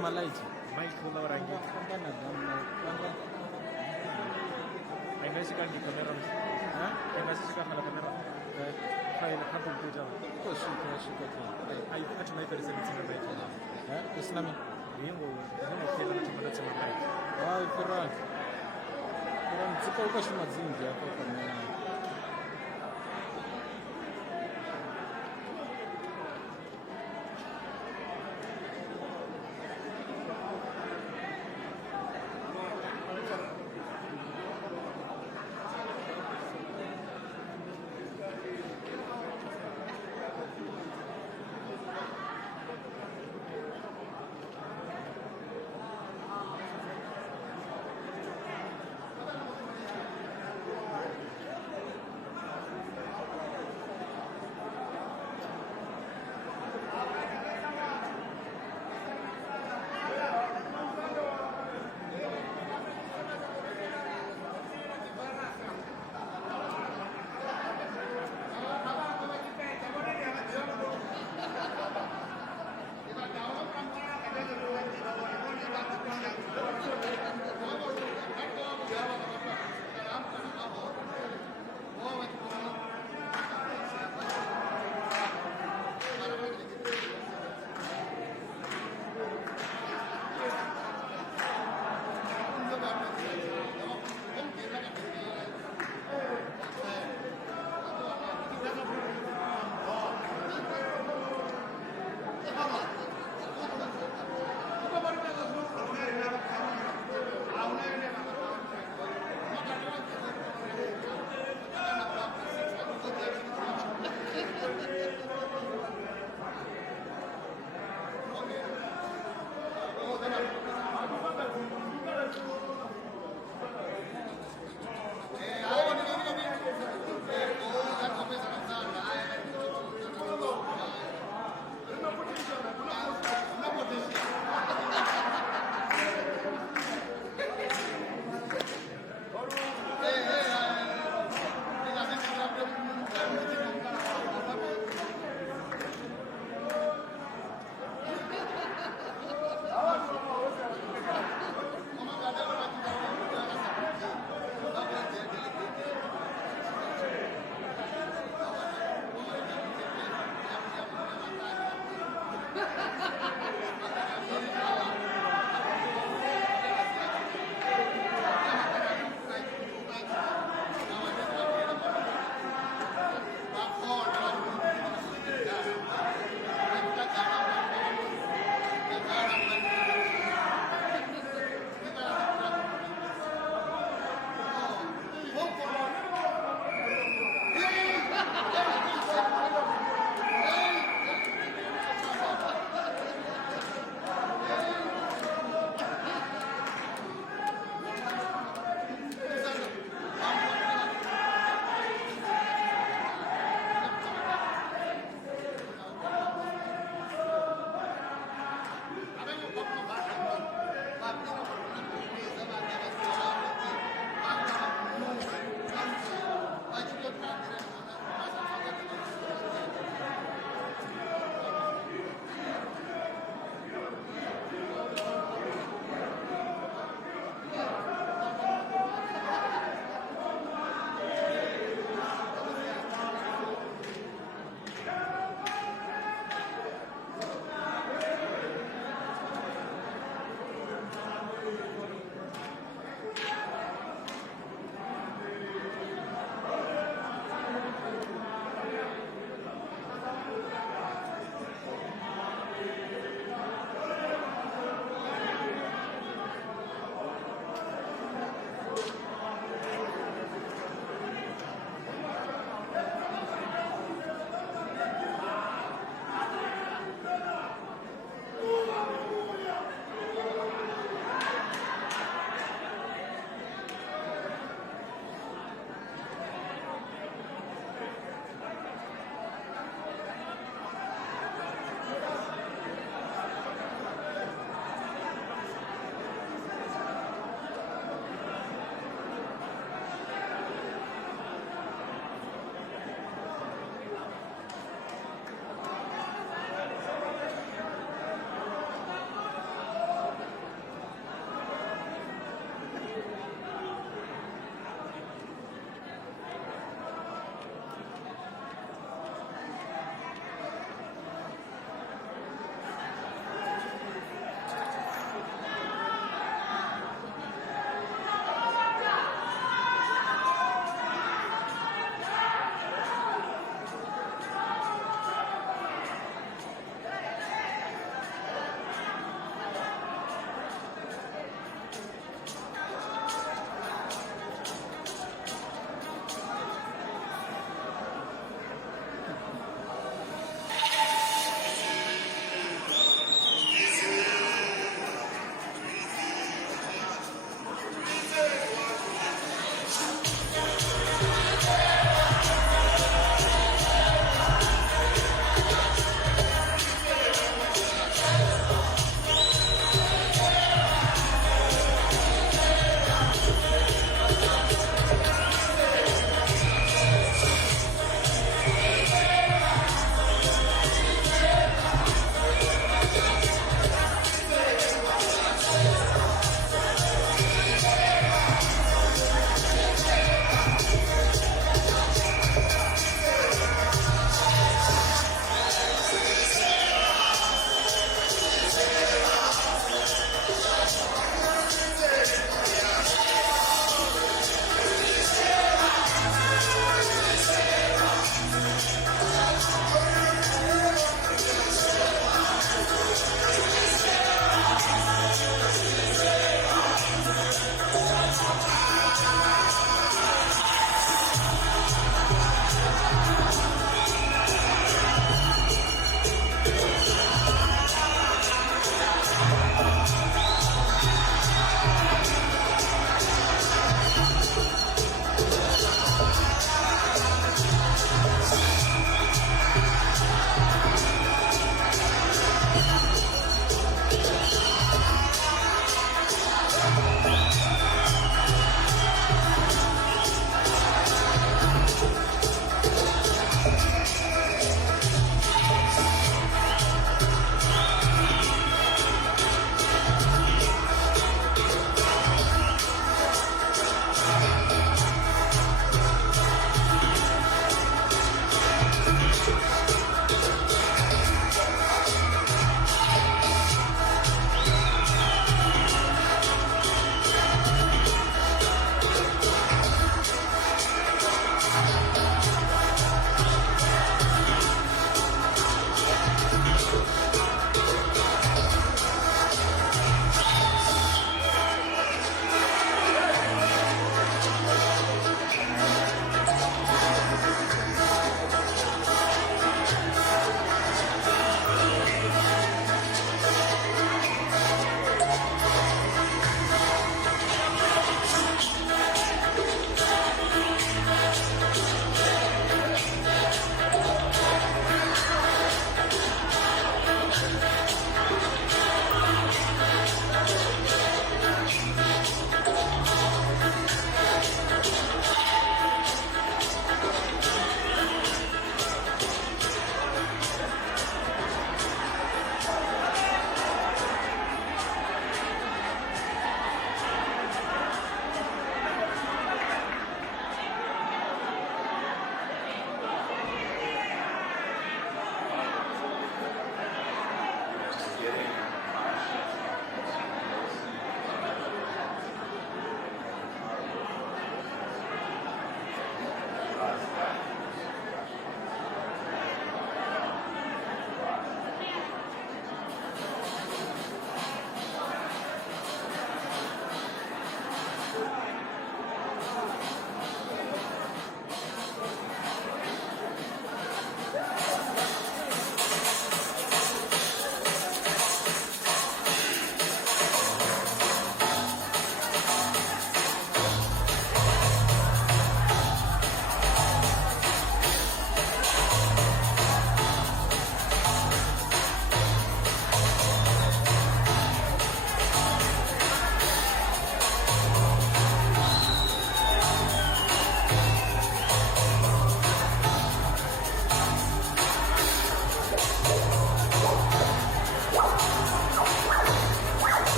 Malaji, Michael Orangi, I basically the camera. I basically the camera. I have to put on. I actually made the same Islamic. We will kill them to the same. Why, Quran? Quran, it's a question of Zinja.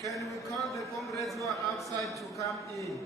Can we call the comrades who are outside to come in?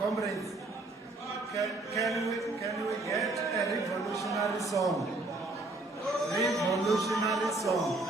Comrades, can we get a revolutionary song? Revolutionary song.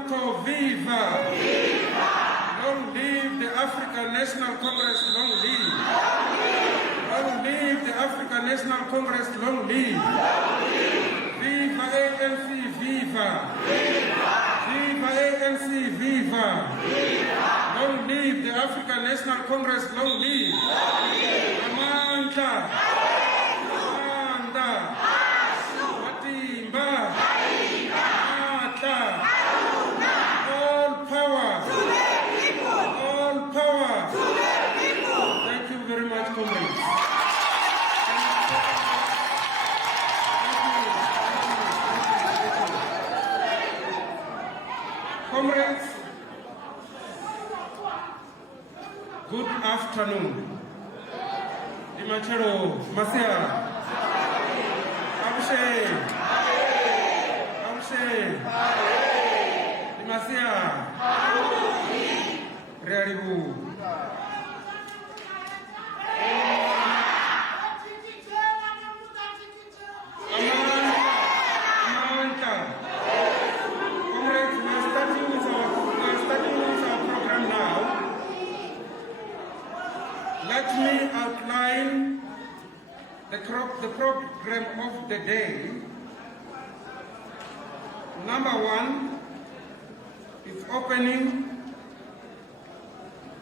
Santo, viva! Long live the African National Congress, long live! Long live the African National Congress, long live! Viva ANC, viva! Viva ANC, viva! Long live the African National Congress, long live! Amandla! Amanda! Matimba! Matla! All power! All power! Thank you very much, comrades. Comrades, good afternoon. Dimachero, Masia. Abshe. Abshe. Dimasia. Realibu. Let me outline the program of the day. Number one is opening,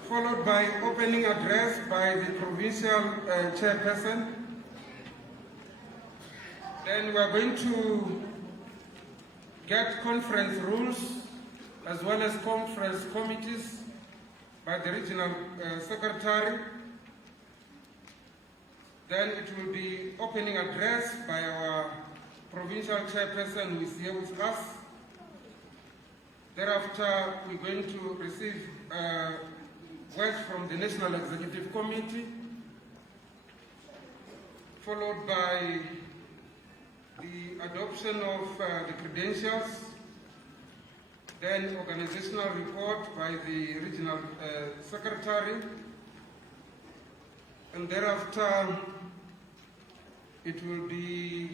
followed by opening address by the provincial chairperson. Then we are going to get conference rules as well as conference committees by the regional secretary. Then it will be opening address by our provincial chairperson who is here with us. Thereafter, we're going to receive words from the National Executive Committee, followed by the adoption of the credentials, then organizational report by the regional secretary, and thereafter it will be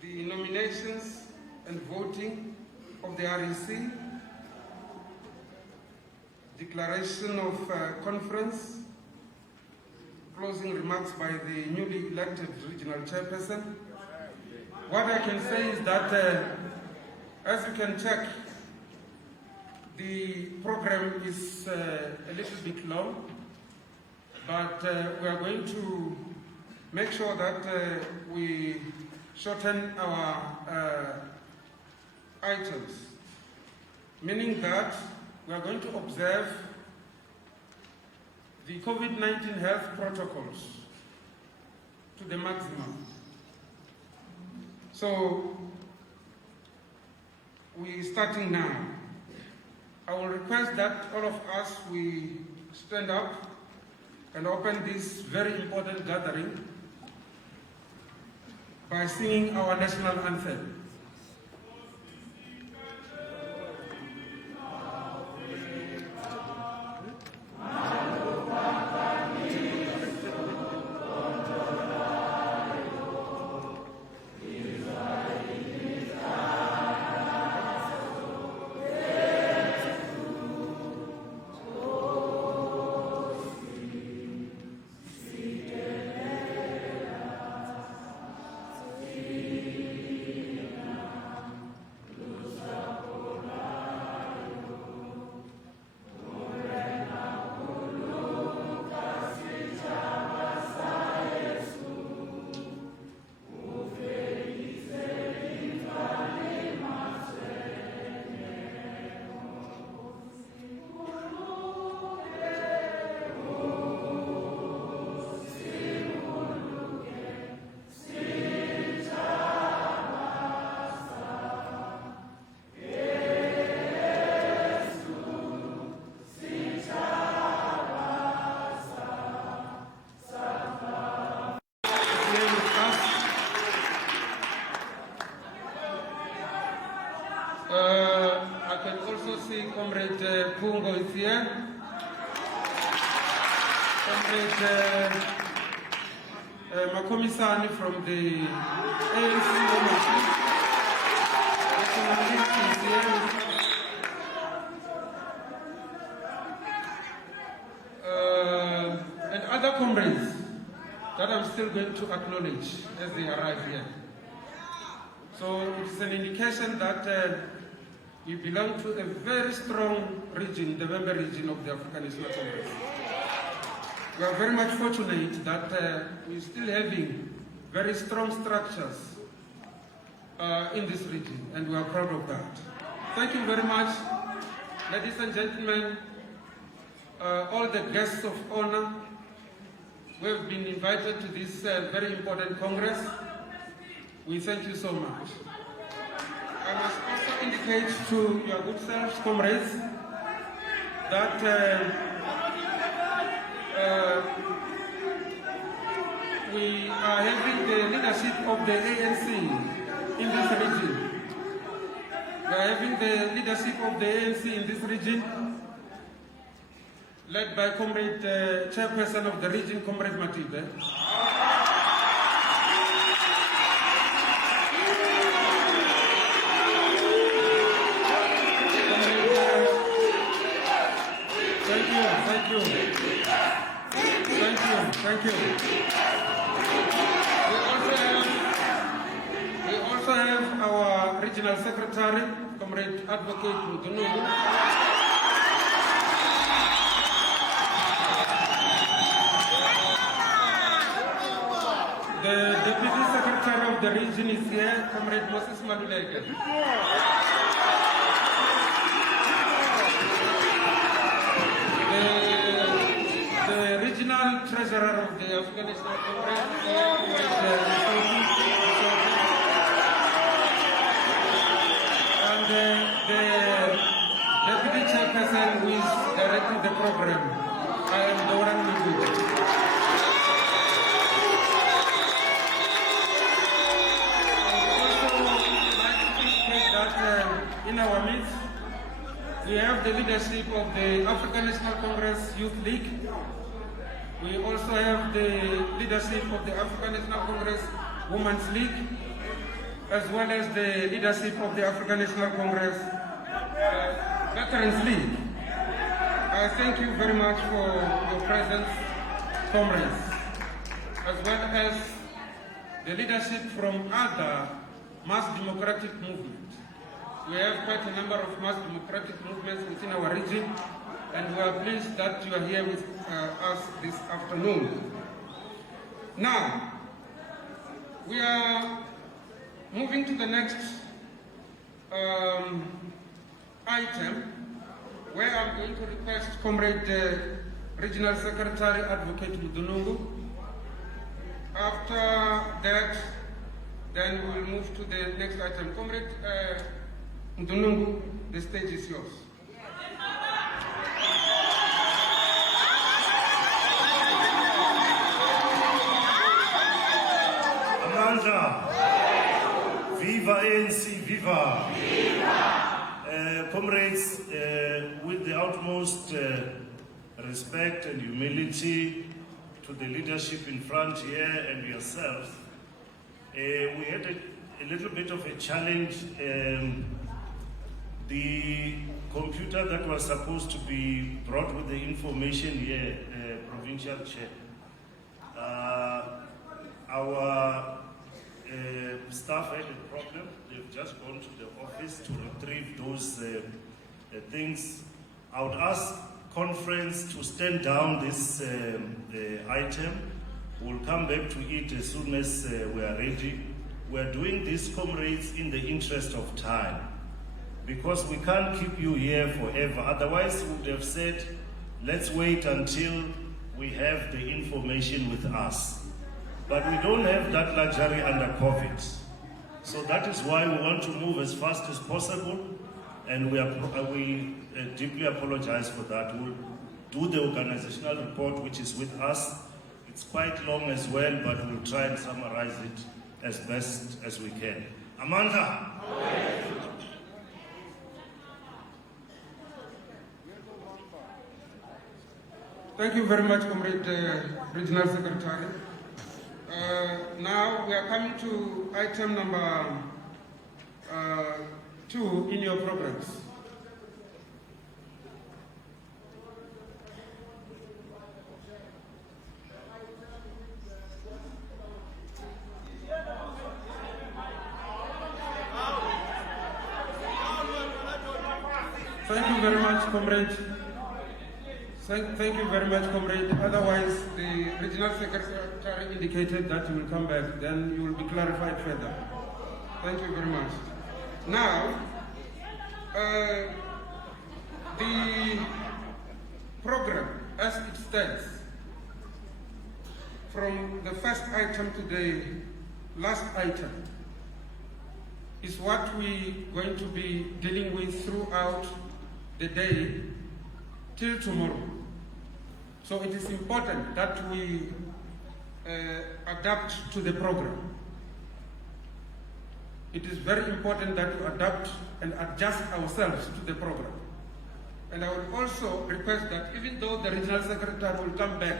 the nominations and voting of the REC, declaration of conference, closing remarks by the newly elected regional chairperson. What I can say is that, as you can check, the program is a little bit long, but we are going to make sure that we shorten our items, meaning that we are going to observe the COVID-19 health protocols to the maximum. So, we're starting now. I will request that all of us, we stand up and open this very important gathering by singing our national anthem. I can also see Comrade Pungo is here. Comrade Makomisani from the ANC Vhembe 8th. and other comrades that I'm still going to acknowledge as they arrive here. So it's an indication that we belong to a very strong region, the Vhembe region of the African National Congress. We are very much fortunate that we're still having very strong structures in this region, and we are proud of that. Thank you very much, ladies and gentlemen, all the guests of honor who have been invited to this very important Congress. We thank you so much. I must also indicate to your good selves, comrades, that we are having the leadership of the ANC in this region. We are having the leadership of the ANC in this region, led by Comrade Chairperson of the region, Comrade Matibe. Thank you. We also have our regional secretary, Comrade Advocate Nandoni. The Deputy Secretary of the region is here, Comrade Moses Maduleke. The regional treasurer of the African National Congress, and the deputy chairperson who is directing the program, I am Doran Mungu. In our midst, we have the leadership of the African National Congress Youth League. We also have the leadership of the African National Congress Women's League, as well as the leadership of the African National Congress Veterans League. I thank you very much for your presence, comrades, as well as the leadership from other mass democratic movements. We have quite a number of mass democratic movements within our region, and we are pleased that you are here with us this afternoon. Now, we are moving to the next item, where I'm going to request Comrade Regional Secretary Advocate Mudunungu. After that, then we will move to the next item. Comrade Mudunungu, the stage is yours. Amandla, viva ANC, viva! Comrades, with the utmost respect and humility to the leadership in front here and yourselves, we had a little bit of a challenge. The computer that was supposed to be brought with the information here, provincial chair, our staff had a problem. They've just gone to the office to retrieve those things. I would ask conference to stand down this item. We'll come back to it as soon as we are ready. We're doing this, comrades, in the interest of time, because we can't keep you here forever. Otherwise, we would have said, let's wait until we have the information with us. But we don't have that luxury under COVID. So that is why we want to move as fast as possible, and we deeply apologize for that. We'll do the organizational report, which is with us. It's quite long as well, but we'll try and summarize it as best as we can. Amanda. Thank you very much, Comrade Regional Secretary. Now we are coming to item number too in your programs. Thank you very much, comrade. Thank you very much, comrade. Otherwise, the regional secretary indicated that you will come back, then you will be clarified further. Thank you very much. Now, the program as it stands, from the first item to the last item, is what we're going to be dealing with throughout the day till tomorrow. So it is important that we adapt to the program. It is very important that we adapt and adjust ourselves to the program. And I would also request that even though the regional secretary will come back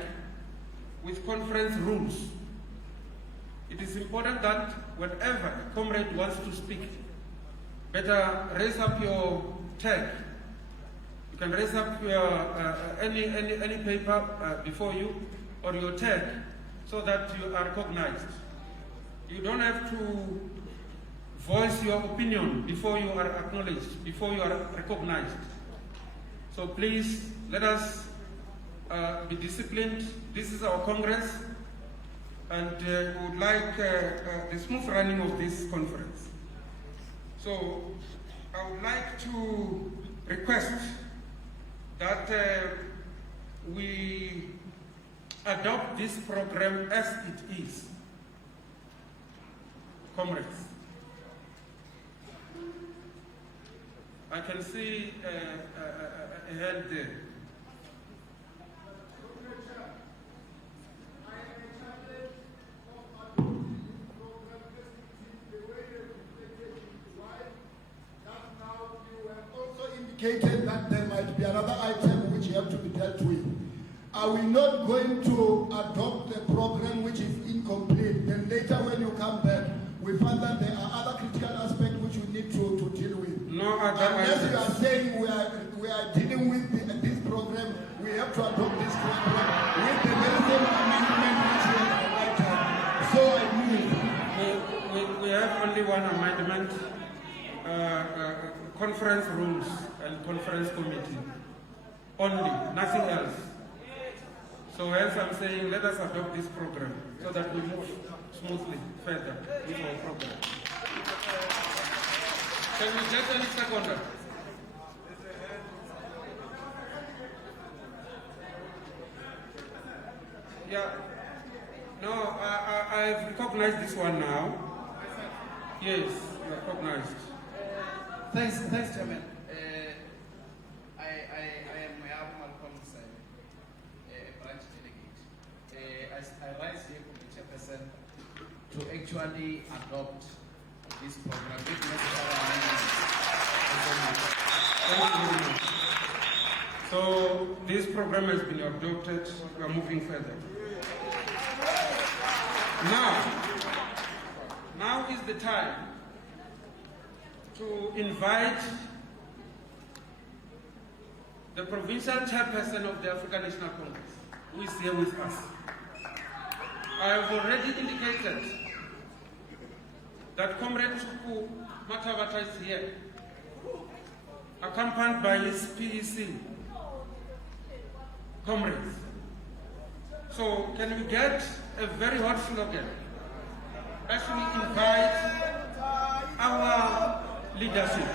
with conference rules, it is important that whenever a comrade wants to speak, better raise up your tag. You can raise up your any paper before you or your tag so that you are recognized. You don't have to voice your opinion before you are acknowledged, before you are recognized. So please, let us be disciplined. This is our Congress, and we would like the smooth running of this conference. So I would like to request that we adopt this program as it is. Comrades, I can see a hand there. Indicated that there might be another item which you have to be dealt with. Are we not going to adopt a program which is incomplete? Then later when you come back, we find that there are other critical aspects which we need to deal with. No other Unless items. you are saying we are dealing with this program, we have to adopt this program with the very same amendment which we have highlighted. So I move. We have only one amendment, conference rules and conference committee. Only, nothing else. So hence I'm saying let us adopt this program so that we move smoothly further with our program. Can we get any seconder? Yeah. No, I've recognized this one now. Yes, recognized. Thanks, Chairman. I am Malcolm's branch delegate. I rise here for the chairperson to actually adopt this program with necessary amendments. Thank you very much. So this program has been adopted. We are moving further. Now is the time to invite the provincial chairperson of the African National Congress, who is here with us. I have already indicated that Comrade Chuku Matavata is here, accompanied by his PEC. Comrades. So can we get a very hot slogan as we invite our leadership?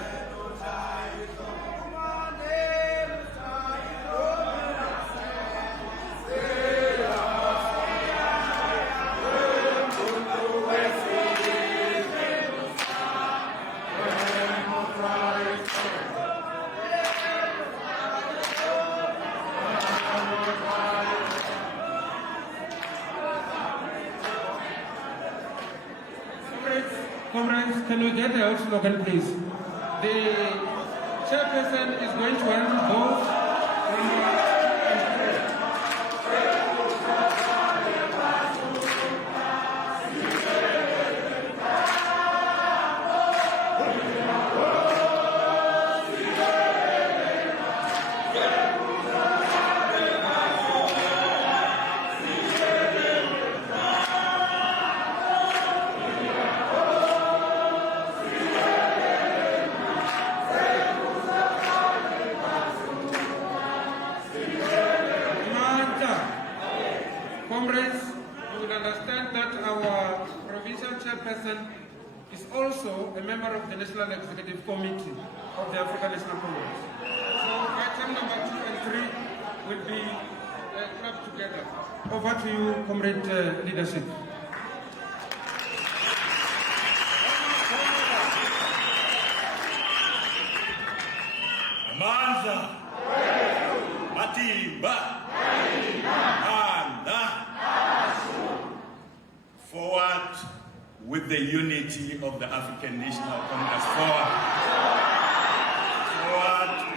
Comrades, can we get the hot slogan, please? The chairperson is going to handle both from chairperson is also a member of the National Executive Committee of the African National Congress. So item number 2 and 3 will be clubbed together. Over to you, comrade leadership. Manza, Matimba, Anda, forward with the unity of the African National Congress. Forward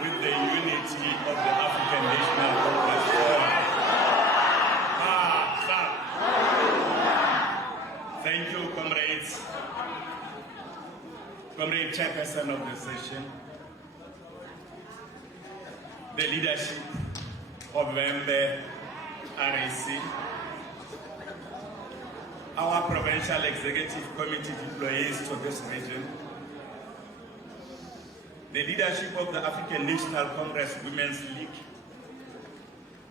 with the unity of the African National Congress. Forward. Thank you, comrades. Comrade chairperson of the session, the leadership of Vhembe 8th, our provincial executive committee employees to this region, the leadership of the African National Congress Women's League,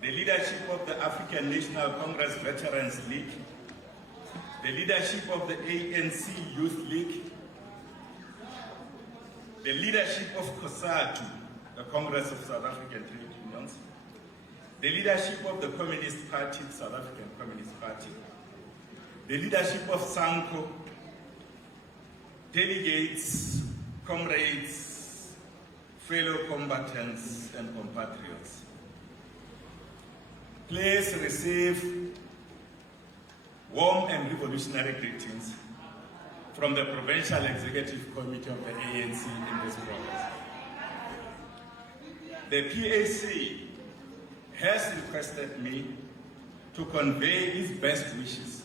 the leadership of the African National Congress Veterans League, the leadership of the ANC Youth League, the leadership of COSATU, the Congress of South African Trade Unions, the leadership of the Communist Party, South African Communist Party, the leadership of SANCO, delegates, comrades, fellow combatants and compatriots. Please receive warm and revolutionary greetings from the Provincial Executive Committee of the ANC in this province. The PAC has requested me to convey his best wishes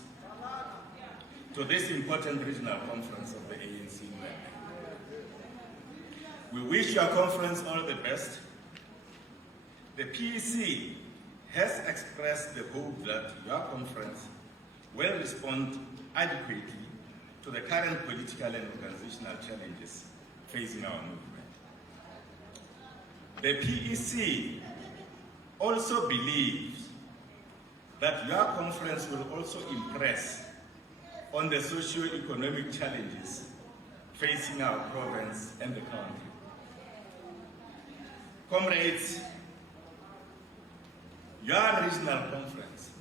to this important regional conference of the ANC. We wish your conference all the best. The PAC has expressed the hope that your conference will respond adequately to the current political and organizational challenges facing our movement. The PEC also believes that your conference will also impress on the socio-economic challenges facing our province and the country. Comrades, your regional conference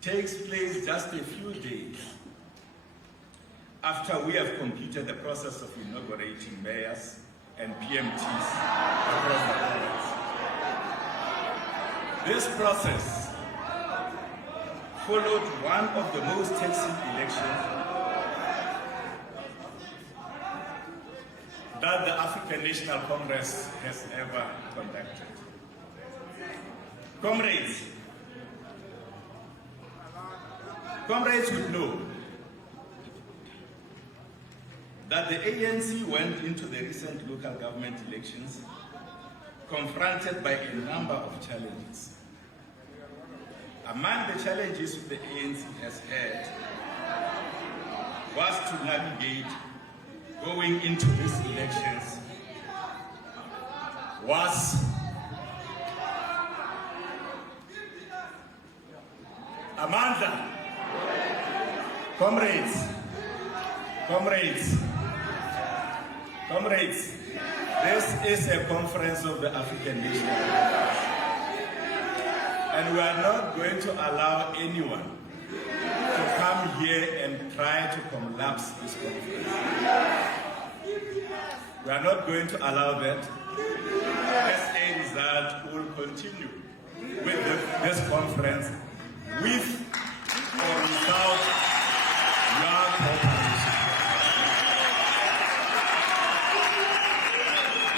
takes place just a few days after we have completed the process of inaugurating mayors and PMTs across the province. This process followed one of the most taxing elections that the African National Congress has ever conducted. Comrades would know that the ANC went into the recent local government elections confronted by a number of challenges. Among the challenges the ANC has had was to navigate going into these elections was Amanda, comrades, this is a conference of the African National Congress, and we are not going to allow anyone to come here and try to collapse this conference. We are not going to allow that. As a result, we will continue with this conference with or without your cooperation.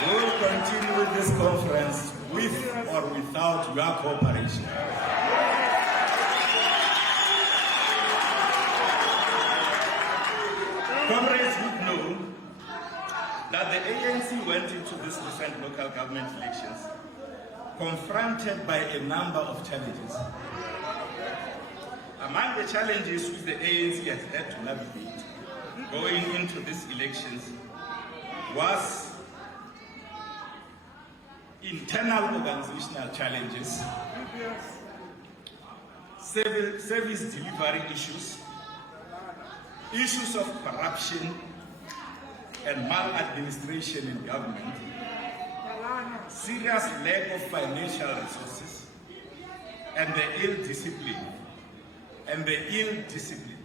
We will continue with this conference with or without your cooperation. Comrades would know that the ANC went into this recent local government elections confronted by a number of challenges. Among the challenges which the ANC has had to navigate going into these elections was internal organizational challenges, service delivery issues, issues of corruption and maladministration in government, serious lack of financial resources, and the ill discipline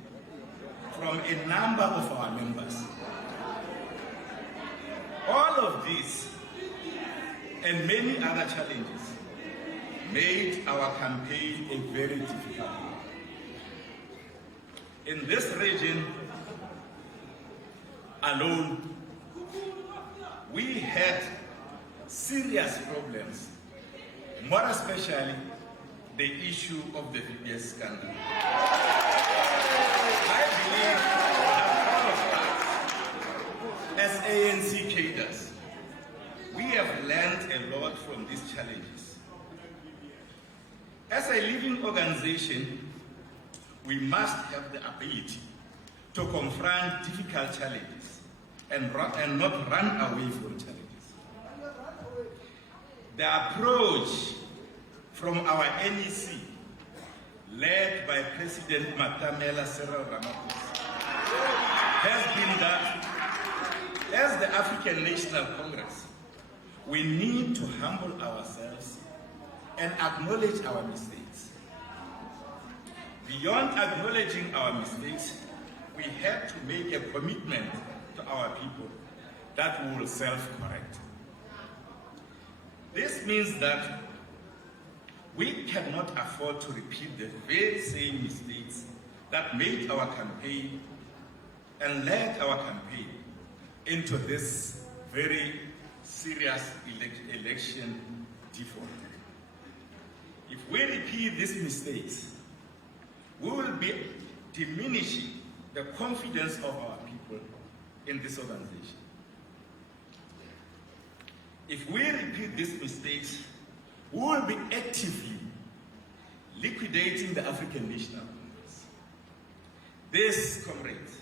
from a number of our members. All of these and many other challenges made our campaign a very difficult one. In this region alone, we had serious problems, more especially the issue of the Vhembe scandal. I believe that all of us, as ANC cadres, we have learned a lot from these challenges. As a living organization, we must have the ability to confront difficult challenges and not run away from challenges. The approach from our NEC, led by President Matamela Cyril Ramaphosa, has been that as the African National Congress, we need to humble ourselves and acknowledge our mistakes. Beyond acknowledging our mistakes, we have to make a commitment to our people that we will self-correct. This means that we cannot afford to repeat the very same mistakes that made our campaign and led our campaign into this very serious election default. If we repeat these mistakes, we will be diminishing the confidence of our people in this organization. If we repeat these mistakes, we will be actively liquidating the African National Congress. This, comrades,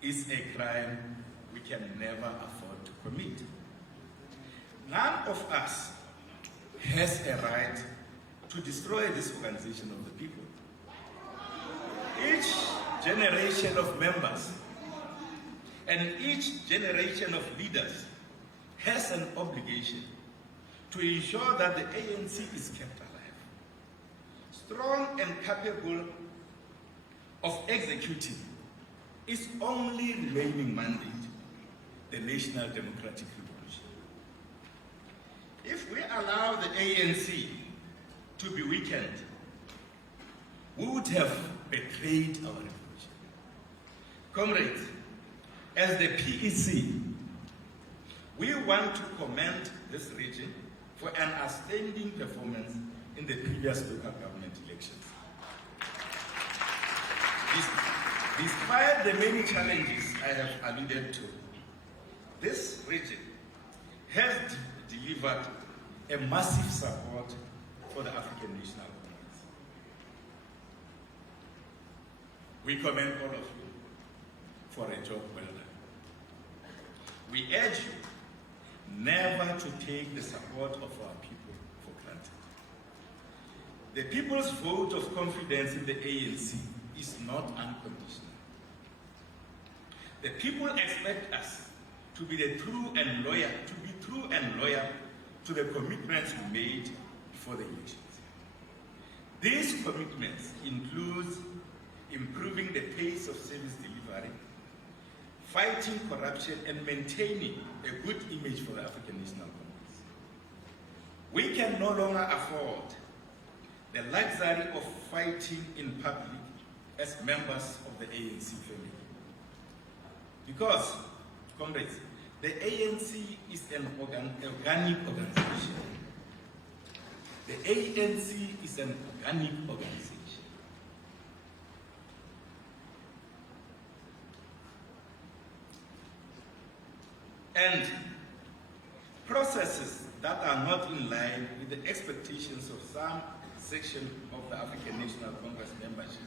is a crime we can never afford to commit. None of us has a right to destroy this organization of the people. Each generation of members and each generation of leaders has an obligation to ensure that the ANC is kept alive, strong and capable of executing its only remaining mandate, the National Democratic Revolution. If we allow the ANC to be weakened, we would have betrayed our revolution. Comrades, as the PEC, we want to commend this region for an outstanding performance in the previous local government elections. Despite the many challenges I have alluded to, this region has delivered a massive support for the African National Congress. We commend all of you for a job well done. We urge you never to take the support of our people for granted. The people's vote of confidence in the ANC is not unconditional. The people expect us to be true and loyal to the commitments we made before the elections. These commitments include improving the pace of service delivery, fighting corruption, and maintaining a good image for the African National Congress. We can no longer afford the luxury of fighting in public as members of the ANC family. Because, comrades, the ANC is an organic organization. The ANC is an organic organization. And processes that are not in line with the expectations of some section of the African National Congress membership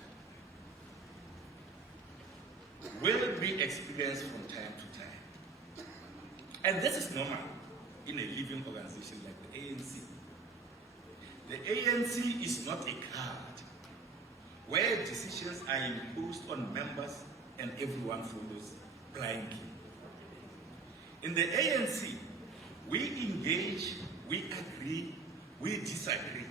will be experienced from time to time. And this is normal in a living organization like the ANC. The ANC is not a card where decisions are imposed on members and everyone follows blindly. In the ANC, we engage, we agree, we disagree.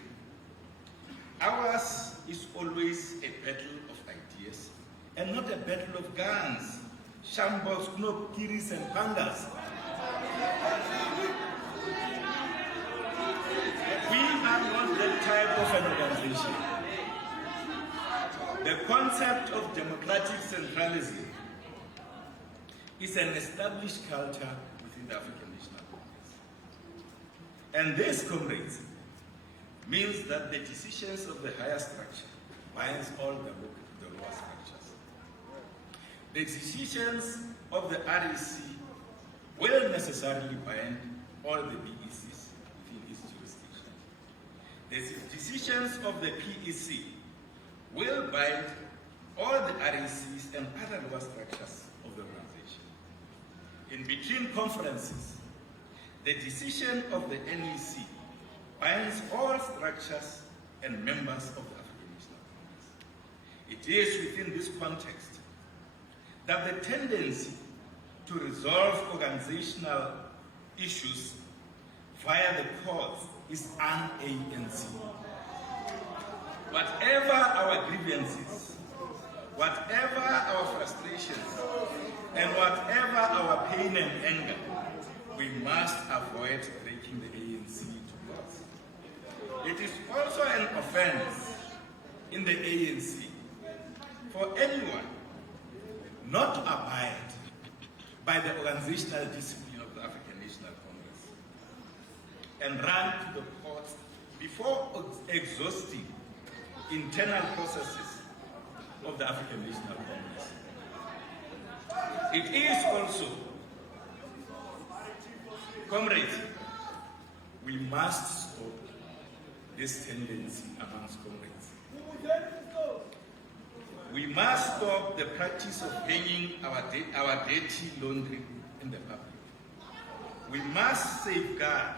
Ours is always a battle of ideas and not a battle of guns, shambles, kiris, and pandas. We are not that type of an organization. The concept of democratic centralism is an established culture within the African National Congress. And this, comrades, means that the decisions of the higher structure binds all the lower structures. The decisions of the REC will necessarily bind all the BECs within its jurisdiction. The decisions of the PEC will bind all the RECs and other lower structures of the organization. In between conferences, the decision of the NEC binds all structures and members of the African National Congress. It is within this context that the tendency to resolve organizational issues via the courts is un-ANC. Whatever our grievances, whatever our frustrations, and whatever our pain and anger, we must avoid breaking the ANC to courts. It is also an offense in the ANC for anyone not to abide by the organizational discipline of the African National Congress and run to the courts before exhausting internal processes of the African National Congress. It is also, comrades, we must stop this tendency amongst comrades. We must stop the practice of hanging our dirty laundry in the public. We must safeguard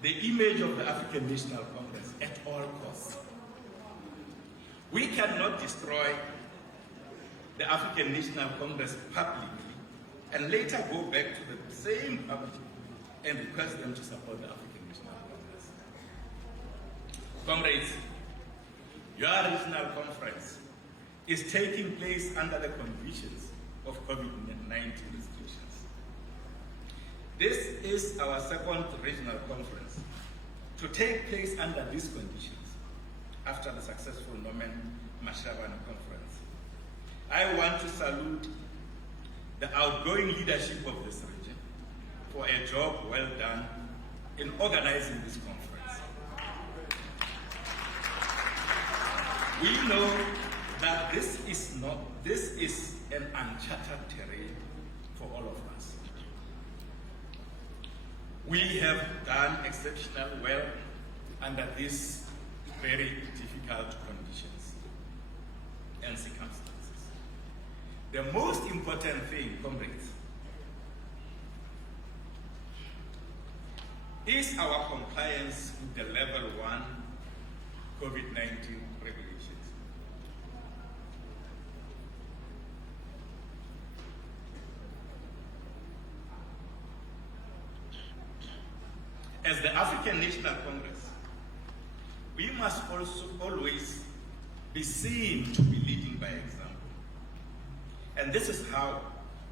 the image of the African National Congress at all costs. We cannot destroy the African National Congress publicly and later go back to the same public and request them to support the African National Congress. Comrades, your regional conference is taking place under the conditions of COVID-19 restrictions. This is our second regional conference to take place under these conditions after the successful Norman Mashabane conference. I want to salute the outgoing leadership of this region for a job well done in organizing this conference. We know that this is an uncharted terrain for all of us. We have done exceptionally well under these very difficult conditions and circumstances. The most important thing, comrades, is our compliance with the level 1 COVID-19 regulations. As the African National Congress, we must also always be seen to be leading by example. And this is how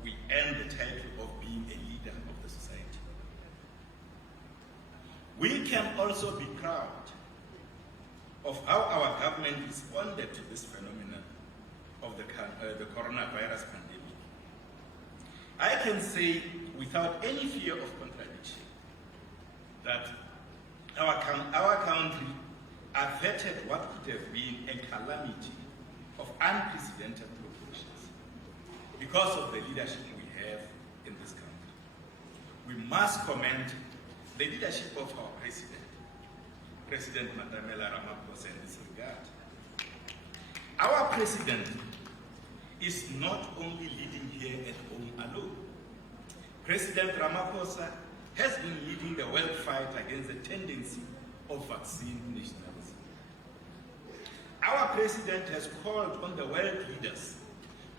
we earn the title of being a leader of the society. We can also be proud of how our government responded to this phenomenon of the coronavirus pandemic. I can say without any fear of contradiction that our country averted what could have been a calamity of unprecedented proportions because of the leadership we have in this country. We must commend the leadership of our president, President Mandamela Ramaphosa, in this regard. Our president is not only leading here at home alone. President Ramaphosa has been leading the world fight against the tendency of vaccine nationalism. Our president has called on the world leaders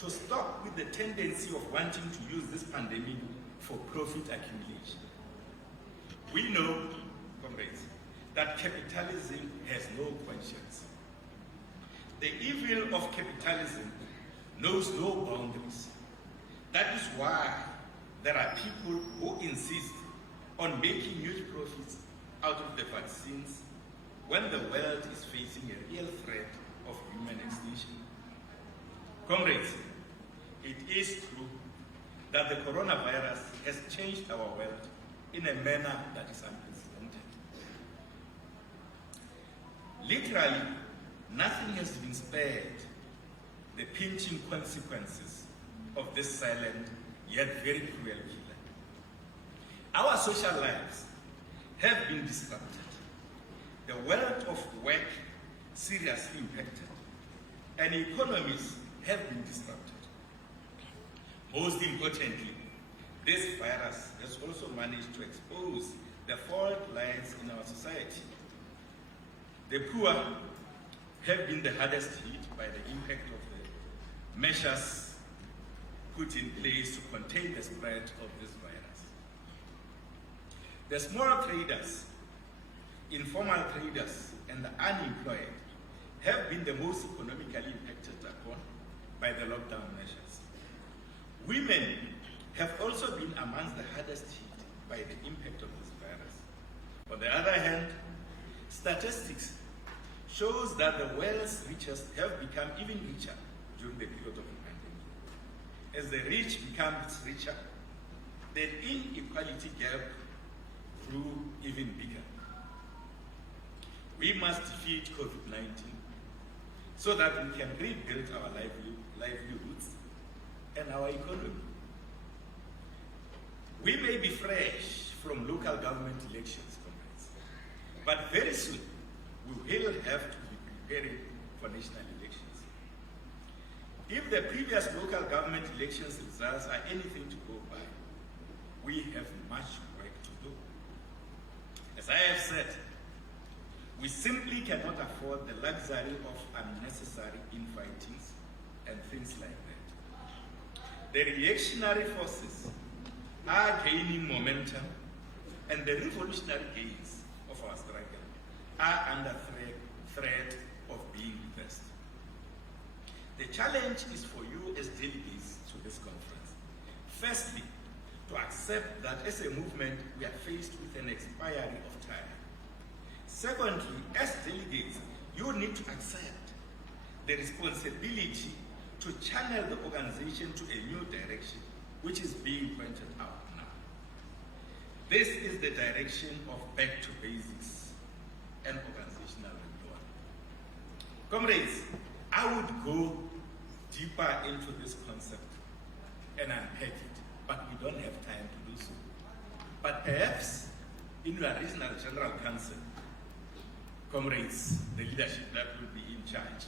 to stop with the tendency of wanting to use this pandemic for profit accumulation. We know, comrades, that capitalism has no conscience. The evil of capitalism knows no boundaries. That is why there are people who insist on making huge profits out of the vaccines when the world is facing a real threat of human extinction. Comrades, it is true that the coronavirus has changed our world in a manner that is unprecedented. Literally, nothing has been spared the pinching consequences of this silent yet very cruel killer. Our social lives have been disrupted. The world of work seriously impacted, and economies have been disrupted. Most importantly, this virus has also managed to expose the fault lines in our society. The poor have been the hardest hit by the impact of the measures put in place to contain the spread of this virus. The small traders, informal traders, and the unemployed have been the most economically impacted upon by the lockdown measures. Women have also been amongst the hardest hit by the impact of this virus. On the other hand, statistics shows that the world's richest have become even richer during the period of the pandemic. As the rich become richer, the inequality gap grew even bigger. We must defeat COVID-19 so that we can rebuild our livelihoods and our economy. We may be fresh from local government elections, comrades, but very soon we will have to be preparing for national elections. If the previous local government elections results are anything to go by, we have much work to do. As I have said, we simply cannot afford the luxury of unnecessary infightings and things like that. The reactionary forces are gaining momentum, and the revolutionary gains of our struggle are under threat of being reversed. The challenge is for you as delegates to this conference. Firstly, to accept that as a movement we are faced with an expiry of time. Secondly, as delegates, you need to accept the responsibility to channel the organization to a new direction, which is being pointed out now. This is the direction of back to basics and organizational renewal. Comrades, I would go deeper into this concept and unpack it, but we don't have time to do so. But perhaps in your regional general council, comrades, the leadership that will be in charge,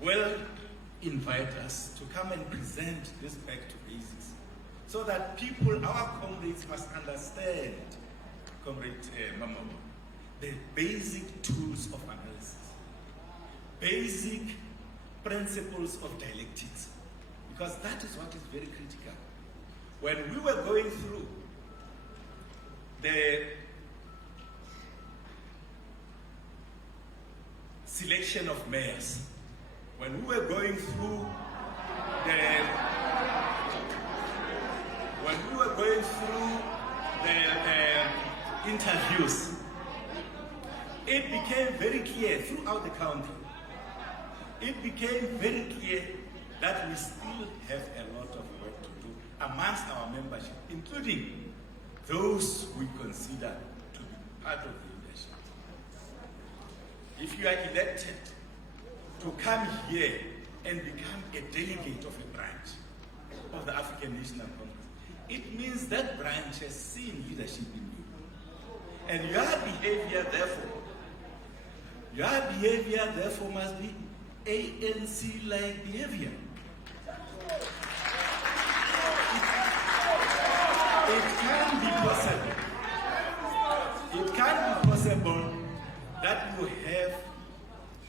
will invite us to come and present this back to basics so that people, our comrades, must understand, Comrade Mamo, the basic tools of analysis, basic principles of dialectics, because that is what is very critical. When we were going through the selection of mayors, when we were going through the interviews, it became very clear throughout the country. It became very clear that we still have a lot of work to do amongst our membership, including those we consider to be part of the leadership. If you are elected to come here and become a delegate of a branch of the African National Congress, it means that branch has seen leadership in you. And your behavior, therefore, must be ANC-like behavior. It can be possible that you have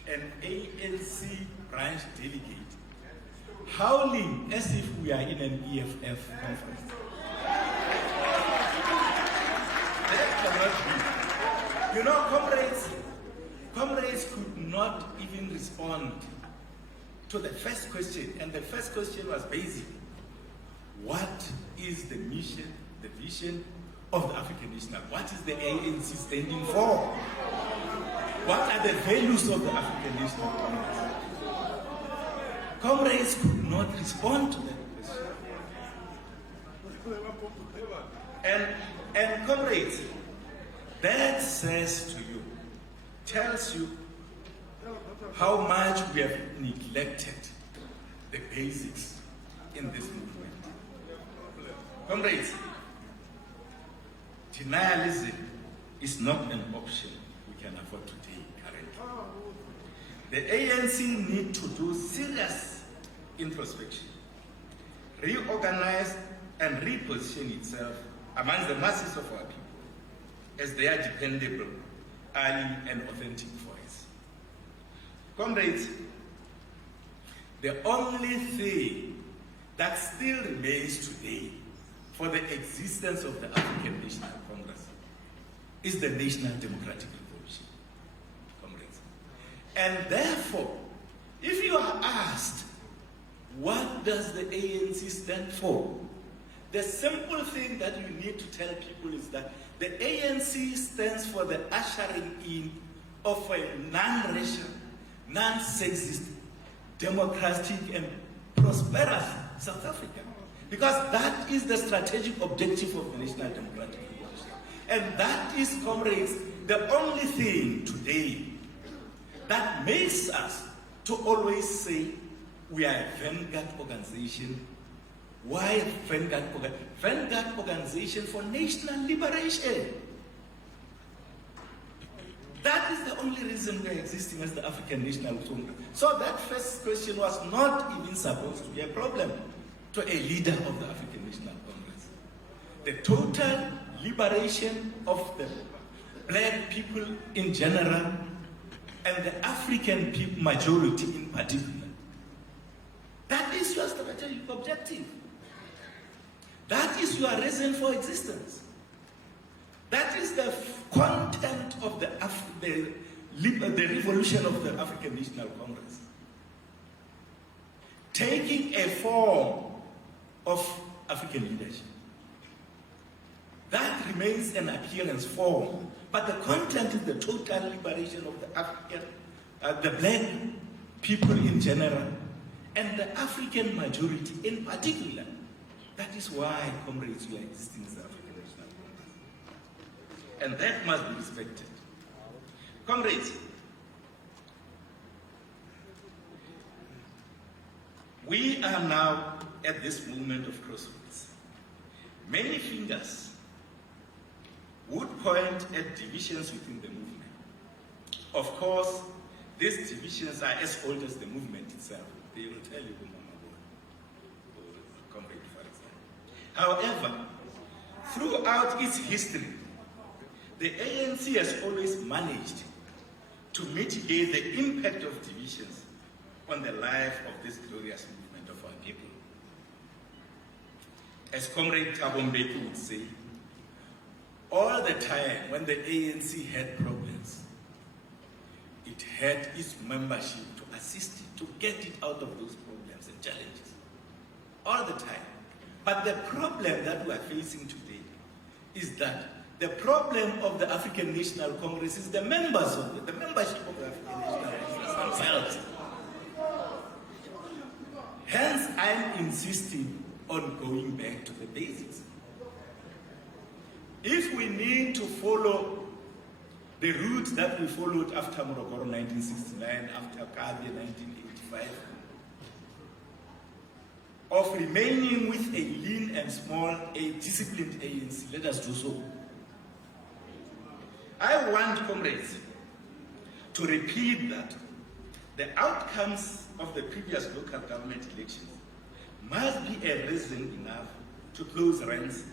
an ANC branch delegate howling as if we are in an EFF conference. That cannot be. You know, comrades could not even respond to the first question, and the first question was basic. What is the mission, the vision of the African National? What is the ANC standing for? What are the values of the African National Congress? Comrades could not respond to that question. And comrades, that says to you, tells you how much we have neglected the basics in this movement. Comrades, denialism is not an option we can afford today, currently. The ANC need to do serious introspection, reorganize and reposition itself amongst the masses of our people as their dependable, early and authentic voice. Comrades, the only thing that still remains today for the existence of the African National Congress is the National Democratic Revolution, comrades. And therefore, if you are asked, what does the ANC stand for? The simple thing that you need to tell people is that the ANC stands for the ushering in of a non-racial, non-sexist, democratic and prosperous South Africa. Because that is the strategic objective of the National Democratic Revolution. And that is, comrades, the only thing today that makes us to always say we are a vanguard organization. Why vanguard organization? Vanguard organization for national liberation. That is the only reason we are existing as the African National Congress. So that first question was not even supposed to be a problem to a leader of the African National Congress. The total liberation of the black people in general and the African people majority in particular. That is your strategic objective. That is your reason for existence. That is the content of the revolution of the African National Congress. Taking a form of African leadership. That remains an appearance form, but the content is the total liberation of the African, the black people in general, and the African majority in particular. That is why, comrades, we are existing as the African National Congress. And that must be respected. Comrades, we are now at this moment of crossroads. Many fingers would point at divisions within the movement. Of course, these divisions are as old as the movement itself. They will tell you, comrade, for example. However, throughout its history, the ANC has always managed to mitigate the impact of divisions on the life of this glorious movement of our people. As Comrade Thabo Mbeki would say, all the time when the ANC had problems, it had its membership to assist it, to get it out of those problems and challenges. All the time. But the problem that we are facing today is that the problem of the African National Congress is the members of it, the membership of the African National Congress themselves. Hence, I'm insisting on going back to the basics. If we need to follow the route that we followed after Morogoro 1969, after Kabe 1985, of remaining with a lean and small, a disciplined ANC, let us do so. I want, comrades, to repeat that the outcomes of the previous local government elections must be a reason enough to close ranks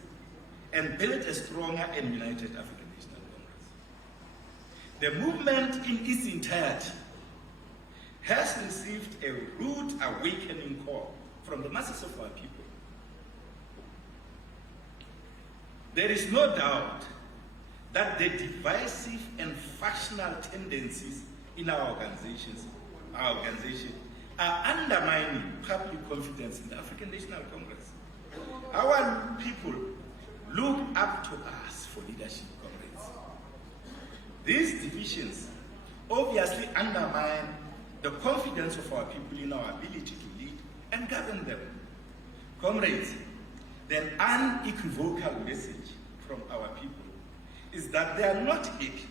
and build a stronger and united African National Congress. The movement in its entirety has received a rude awakening call from the masses of our people. There is no doubt that the divisive and factional tendencies in our organization are undermining public confidence in the African National Congress. Our people look up to us for leadership, comrades. These divisions obviously undermine the confidence of our people in our ability to lead and govern them. Comrades, the unequivocal message from our people is that they are not happy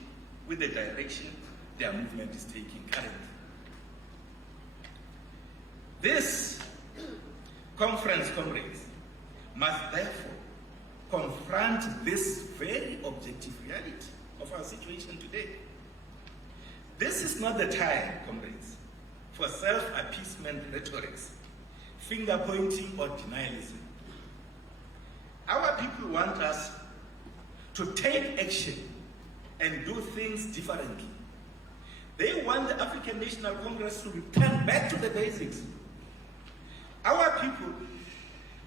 with the direction their movement is taking currently. This conference, comrades, must therefore confront this very objective reality of our situation today. This is not the time, comrades, for self-appeasement rhetorics, finger-pointing or denialism. Our people want us to take action and do things differently. They want the African National Congress to return back to the basics. Our people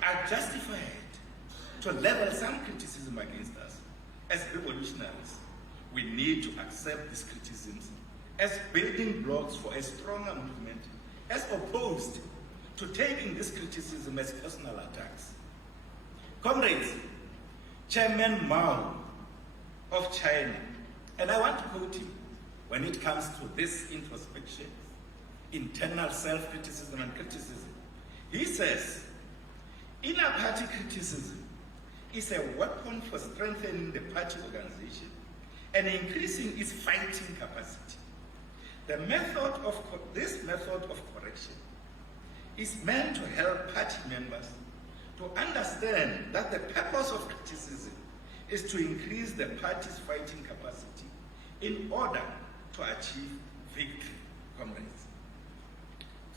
are justified to level some criticism against us. As revolutionaries, we need to accept these criticisms as building blocks for a stronger movement, as opposed to taking this criticism as personal attacks. Comrades, Chairman Mao of China, and I want to quote him when it comes to this introspection, internal self-criticism and criticism. He says, inner party criticism is a weapon for strengthening the party organization and increasing its fighting capacity. This method of correction is meant to help party members to understand that the purpose of criticism is to increase the party's fighting capacity in order to achieve victory, comrades.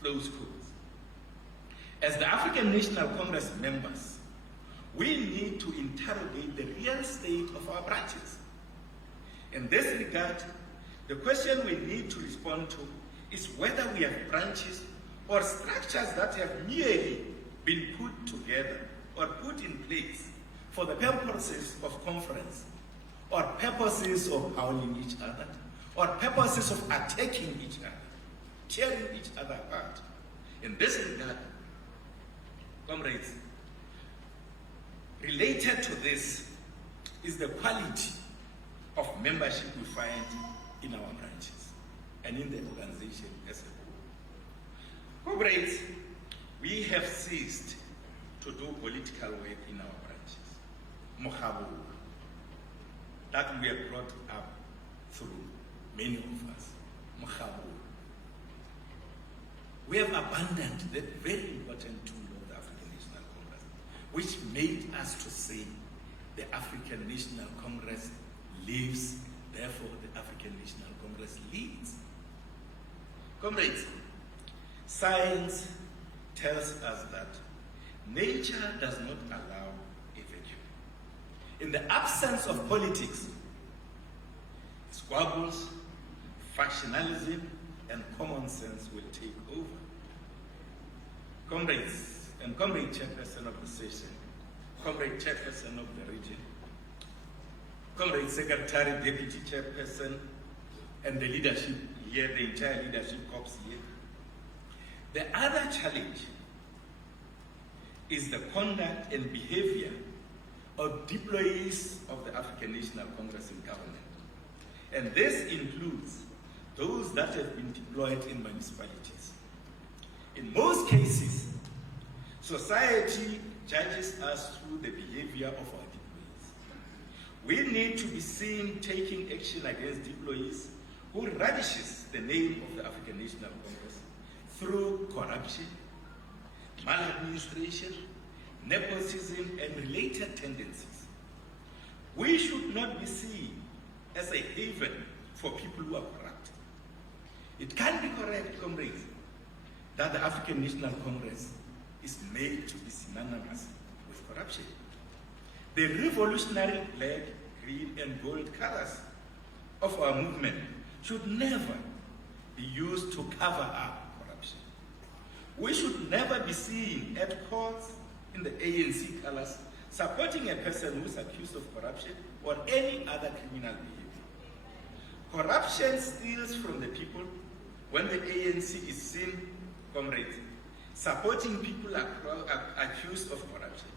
Close quotes. As the African National Congress members, we need to interrogate the real state of our branches. In this regard, the question we need to respond to is whether we have branches or structures that have merely been put together or put in place for the purposes of conference, or purposes of howling each other, or purposes of attacking each other, tearing each other apart. In this regard, comrades, related to this is the quality of membership we find in our branches and in the organization as a whole. Comrades, we have ceased to do political work in our branches. Mokhabu, that we have brought up through many of us. Mokhabu. We have abandoned that very important tool of the African National Congress, which made us to say the African National Congress lives, therefore the African National Congress leads. Comrades, science tells us that nature does not allow a vacuum. In the absence of politics, squabbles, factionalism, and common sense will take over. Comrades, and comrade chairperson of the session, comrade chairperson of the region, comrade secretary, deputy chairperson, and the leadership here, the entire leadership corps here. The other challenge is the conduct and behavior of deployees of the African National Congress in government. And this includes those that have been deployed in municipalities. In most cases, society judges us through the behavior of our deployees. We need to be seen taking action against deployees who ravishes the name of the African National Congress through corruption, maladministration, nepotism, and related tendencies. We should not be seen as a haven for people who are corrupt. It can be correct, comrades, that the African National Congress is made to be synonymous with corruption. The revolutionary flag, green and gold colors of our movement should never be used to cover up corruption. We should never be seen at courts in the ANC colors supporting a person who is accused of corruption or any other criminal behavior. Corruption steals from the people when the ANC is seen, comrades, supporting people accused of corruption.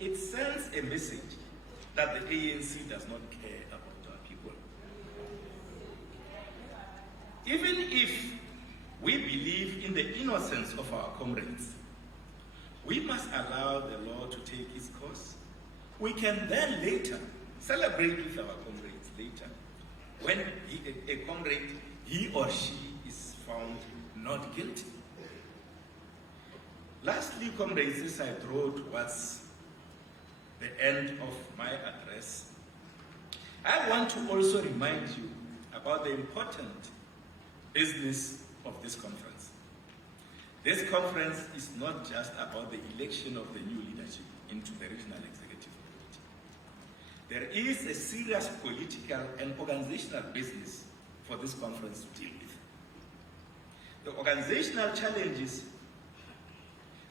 It sends a message that the ANC does not care about our people. Even if we believe in the innocence of our comrades, we must allow the law to take its course. We can then later celebrate with our comrades later when a comrade, he or she, is found not guilty. Lastly, comrades, as I draw towards the end of my address, I want to also remind you about the important business of this conference. This conference is not just about the election of the new leadership into the regional executive committee. There is a serious political and organizational business for this conference to deal with. The organizational challenges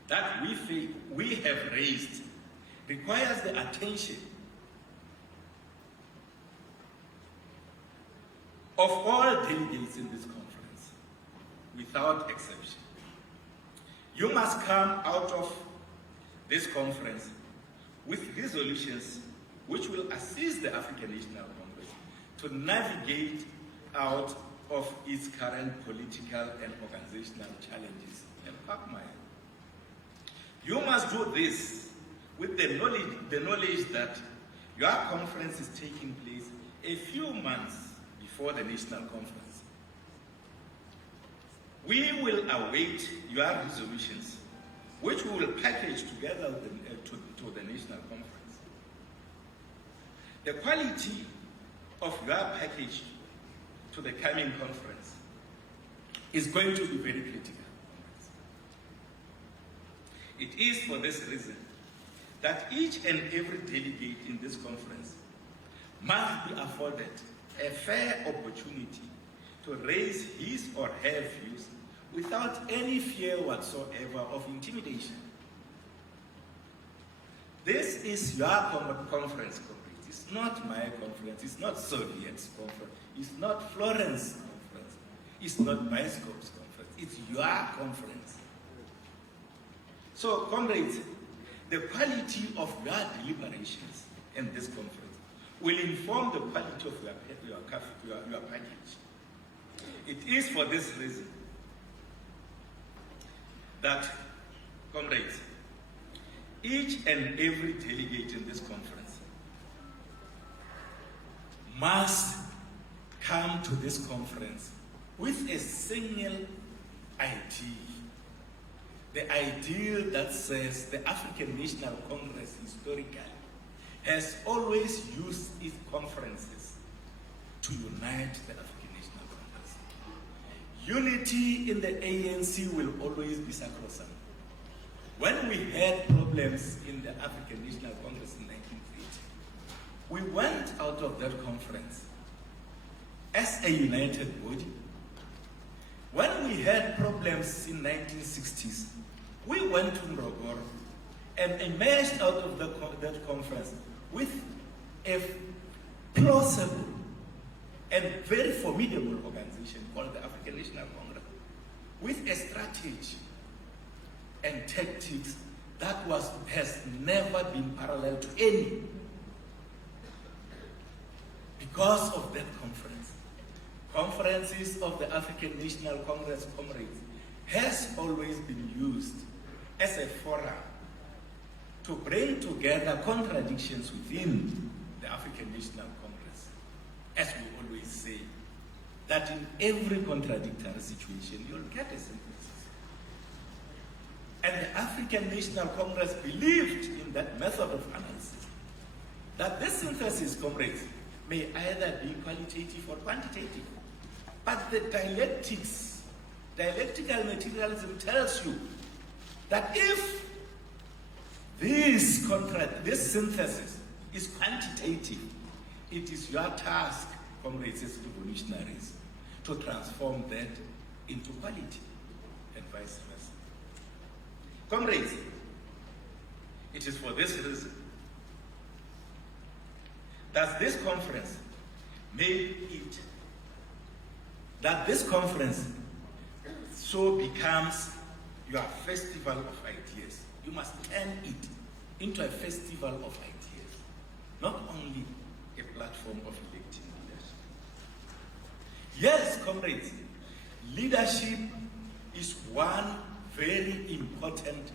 that we have raised requires the attention of all delegates in this conference, without exception. You must come out of this conference with resolutions which will assist the African National Congress to navigate out of its current political and organizational challenges and quagmire. You must do this with the knowledge that your conference is taking place a few months before the national conference. We will await your resolutions, which we will package together to the national conference. The quality of your package to the coming conference is going to be very critical. It is for this reason that each and every delegate in this conference must be afforded a fair opportunity to raise his or her views without any fear whatsoever of intimidation. This is your conference, comrades. It's not my conference. It's not Soviet's conference. It's not Florence conference. It's not Biskop's conference. It's your conference. So, comrades, the quality of your deliberations in this conference will inform the quality of your package. It is for this reason that, comrades, each and every delegate in this conference must come to this conference with a single idea. The ideal that says the African National Congress historically has always used its conferences to unite the African National Congress. Unity in the ANC will always be sacrosanct. When we had problems in the African National Congress in 1980, we went out of that conference as a united body. When we had problems in 1960s, we went to Morogoro and emerged out of that conference with a plausible and very formidable organization called the African National Congress, with a strategy and tactics that has never been parallel to any. Because of that conference, conferences of the African National Congress, comrades, has always been used as a forum to bring together contradictions within the African National Congress. As we always say, that in every contradictory situation, you'll get a synthesis. And the African National Congress believed in that method of analysis, that this synthesis, comrades, may either be qualitative or quantitative. But the dialectical materialism tells you that if this synthesis is quantitative, it is your task, comrades, as revolutionaries, to transform that into quality and vice versa. Comrades, it is for this reason that this conference so becomes your festival of ideas. You must turn it into a festival of ideas, not only a platform of electing leadership. Yes, comrades, leadership is one very important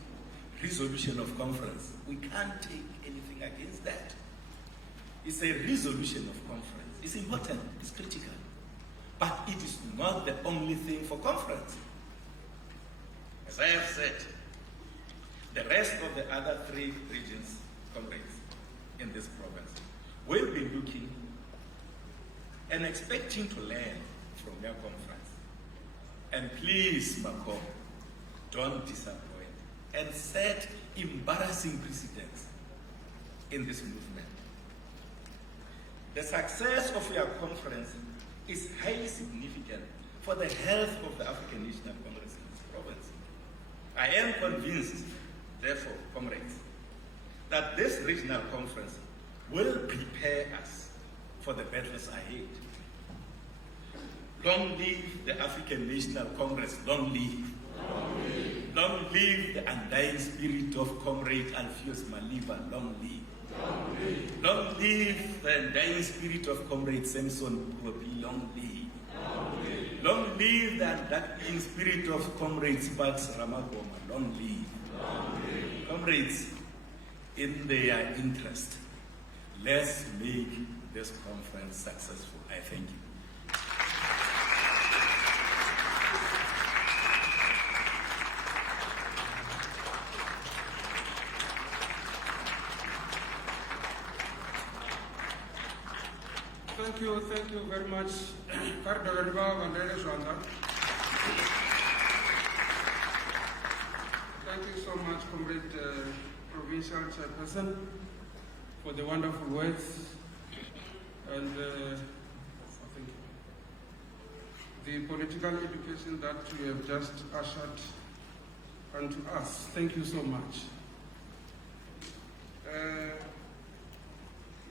resolution of conference. We can't take anything against that. It's a resolution of conference. It's important, it's critical. But it is not the only thing for conference. As I have said, the rest of the other 3 regions, comrades, in this province, will be looking and expecting to learn from your conference. And please, Macom, don't disappoint and set embarrassing precedents in this movement. The success of your conference is highly significant for the health of the African National Congress in this province. I am convinced, therefore, comrades, that this regional conference will prepare us for the battles ahead. Long live the African National Congress, long live. Long live. Long live the undying spirit of Comrade Alpheus Maliva, long live. Long live. Long live the undying spirit of Comrade Samson Propi, long live. Long live. Long live the undying spirit of Comrade Sparks Ramagoma, long live. Long live. Comrades, in their interest, let's make this conference successful. I thank you. Thank you very much. Thank you so much, Comrade Provincial Chairperson, for the wonderful words and I think the political education that you have just ushered onto us. Thank you so much.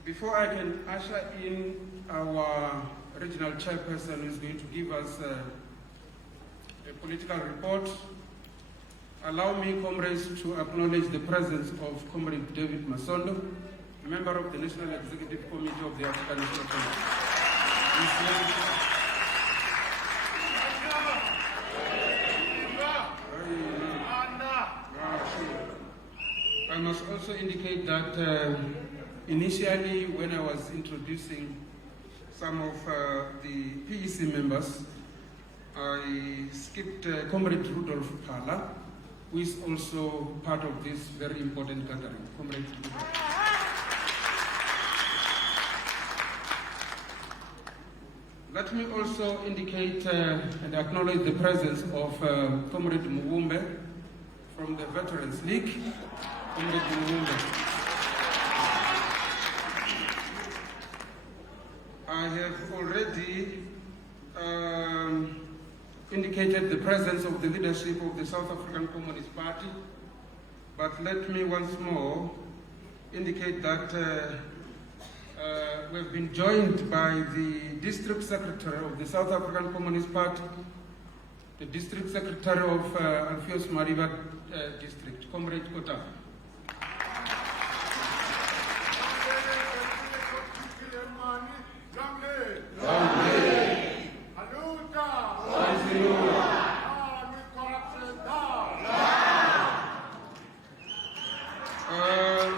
Before I can usher in our regional chairperson who is going to give us a political report, allow me, comrades, to acknowledge the presence of Comrade David Masondo, a member of the National Executive Committee of the African National Congress. I must also indicate that initially, when I was introducing some of the PEC members, I skipped Comrade Rudolph Kala, who is also part of this very important gathering. Comrade Rudolph. Let me also indicate and acknowledge the presence of Comrade Vhembe from the Veterans League. Comrade Vhembe. I have already indicated the presence of the leadership of the South African Communist Party, but let me once more indicate that we've been joined by the District Secretary of the South African Communist Party, the District Secretary of Alpheus Mariba District, Comrade Kota.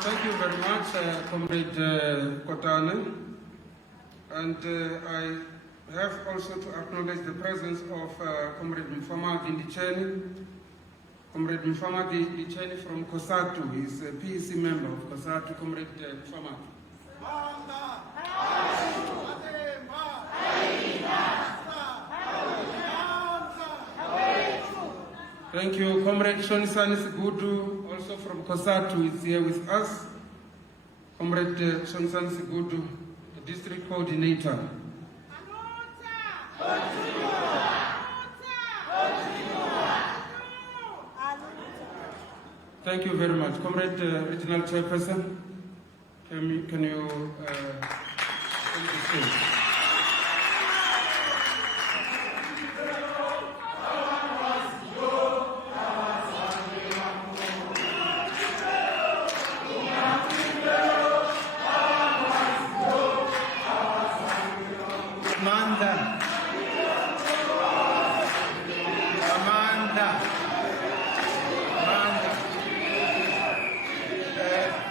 Thank you very much, Comrade Kotane. And I have also to acknowledge the presence of Comrade Mfamati Ndicheni. Comrade Mfamati Ndicheni from COSATU. He's a PEC member of COSATU. Comrade Mfamati. Thank you. Comrade Shonisani Sigudu, also from COSATU, is here with us. Comrade Shonisani Sigudu, the district coordinator. Thank you very much. Comrade Regional Chairperson, can you take the stage?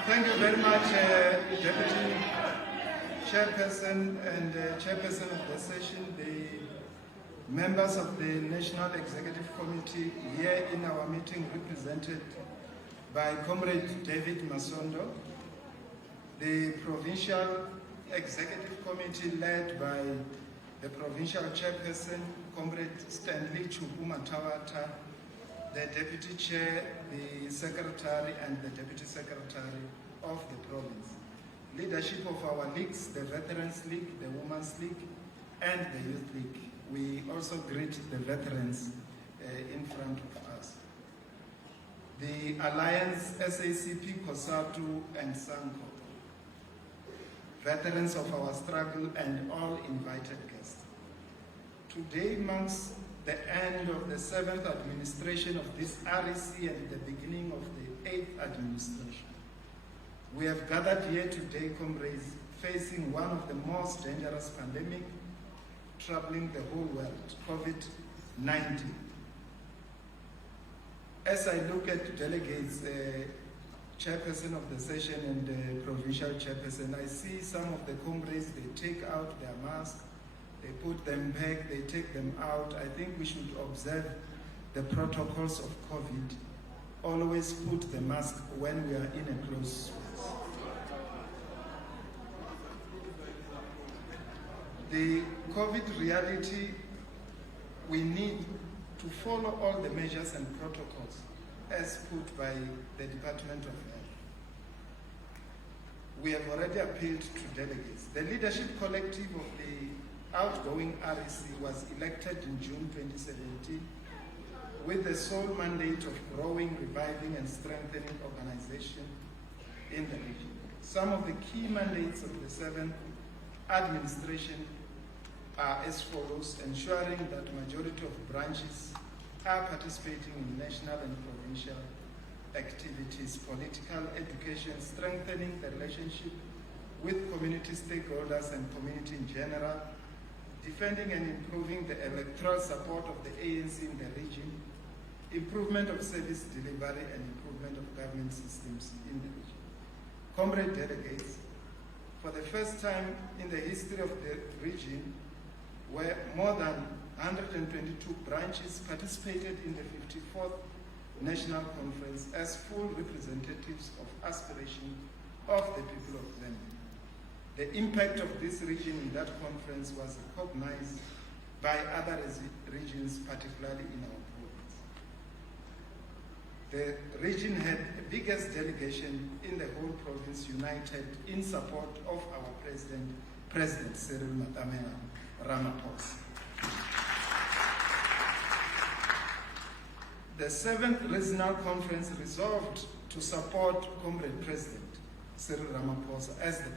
Thank you very much, Deputy Chairperson and Chairperson of the session, the members of the National Executive Committee here in our meeting represented by Comrade David Masondo, the Provincial Executive Committee led by the Provincial Chairperson, Comrade Stanley Chubumatawata, the Deputy Chair, the Secretary and the Deputy Secretary of the province. Leadership of our leagues, the Veterans League, the Women's League, and the Youth League. We also greet the veterans in front of us. The Alliance, SACP, COSATU, and SANCO. Veterans of our struggle and all invited guests. Today marks the end of the 7th administration of this REC and the beginning of the 8th administration. We have gathered here today, comrades, facing one of the most dangerous pandemic troubling the whole world, COVID-19. As I look at delegates, chairperson of the session and the provincial chairperson, I see some of the comrades, they take out their masks, they put them back, they take them out. I think we should observe the protocols of COVID. Always put the mask when we are in a close space. The COVID reality, we need to follow all the measures and protocols as put by the Department of Health. We have already appealed to delegates. The leadership collective of the outgoing REC was elected in June 2017 with the sole mandate of growing, reviving, and strengthening organization in the region. Some of the key mandates of the 7th administration are as follows: ensuring that majority of branches are participating in national and provincial activities, political education, strengthening the relationship with community stakeholders and community in general, defending and improving the electoral support of the ANC in the region, improvement of service delivery and improvement of government systems in the region. Comrade delegates, for the first time in the history of the region, where more than 122 branches participated in the 54th National Conference as full representatives of aspiration of the people of Vhembe. The impact of this region in that conference was recognized by other regions, particularly in our province. The region had the biggest delegation in the whole province, united in support of our President Cyril Ramaphosa. The 7th Regional Conference resolved to support Comrade President Cyril Ramaphosa as the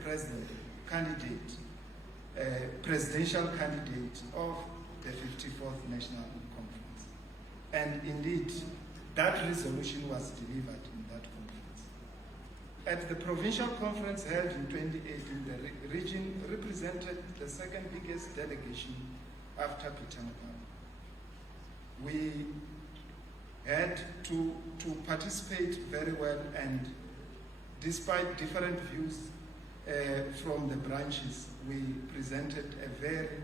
presidential candidate of the 54th National Conference. And indeed, that resolution was delivered in that conference. At the provincial conference held in 2018, the region represented the second biggest delegation after Pitangaba. We had to participate very well, and despite different views from the branches, we presented a very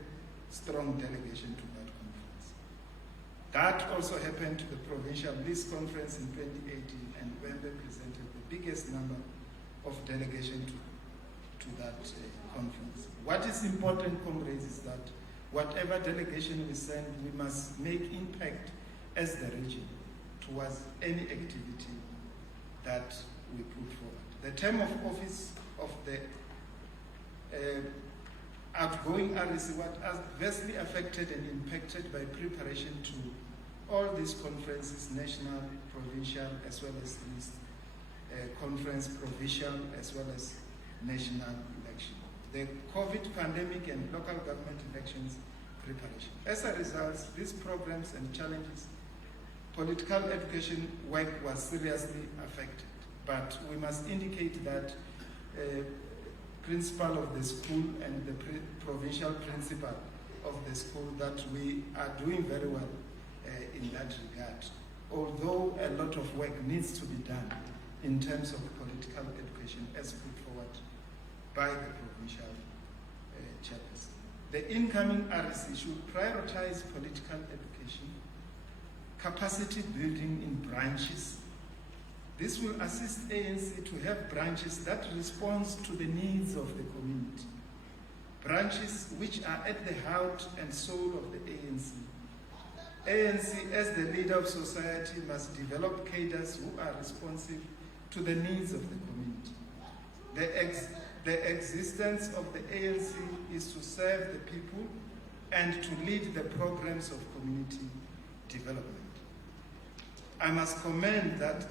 strong delegation to that conference. That also happened to the provincial list conference in 2018, and Vhembe presented the biggest number of delegation to that conference. What is important, comrades, is that whatever delegation we send, we must make impact as the region towards any activity that we put forward. The term of office of the outgoing REC was adversely affected and impacted by preparation all these conferences, national, provincial, as well as this conference, provincial, as well as national election. The COVID pandemic and local government elections preparation. As a result, these programs and challenges, political education work was seriously affected. But we must indicate that principal of the school and the provincial principal of the school that we are doing very well in that regard, although a lot of work needs to be done in terms of political education as put forward by the provincial chairperson. The incoming RC should prioritize political education, capacity building in branches. This will assist ANC to have branches that respond to the needs of the community. Branches which are at the heart and soul of the ANC. ANC, as the leader of society, must develop cadres who are responsive to the needs of the community. The existence of the ANC is to serve the people and to lead the programs of community development. I must commend that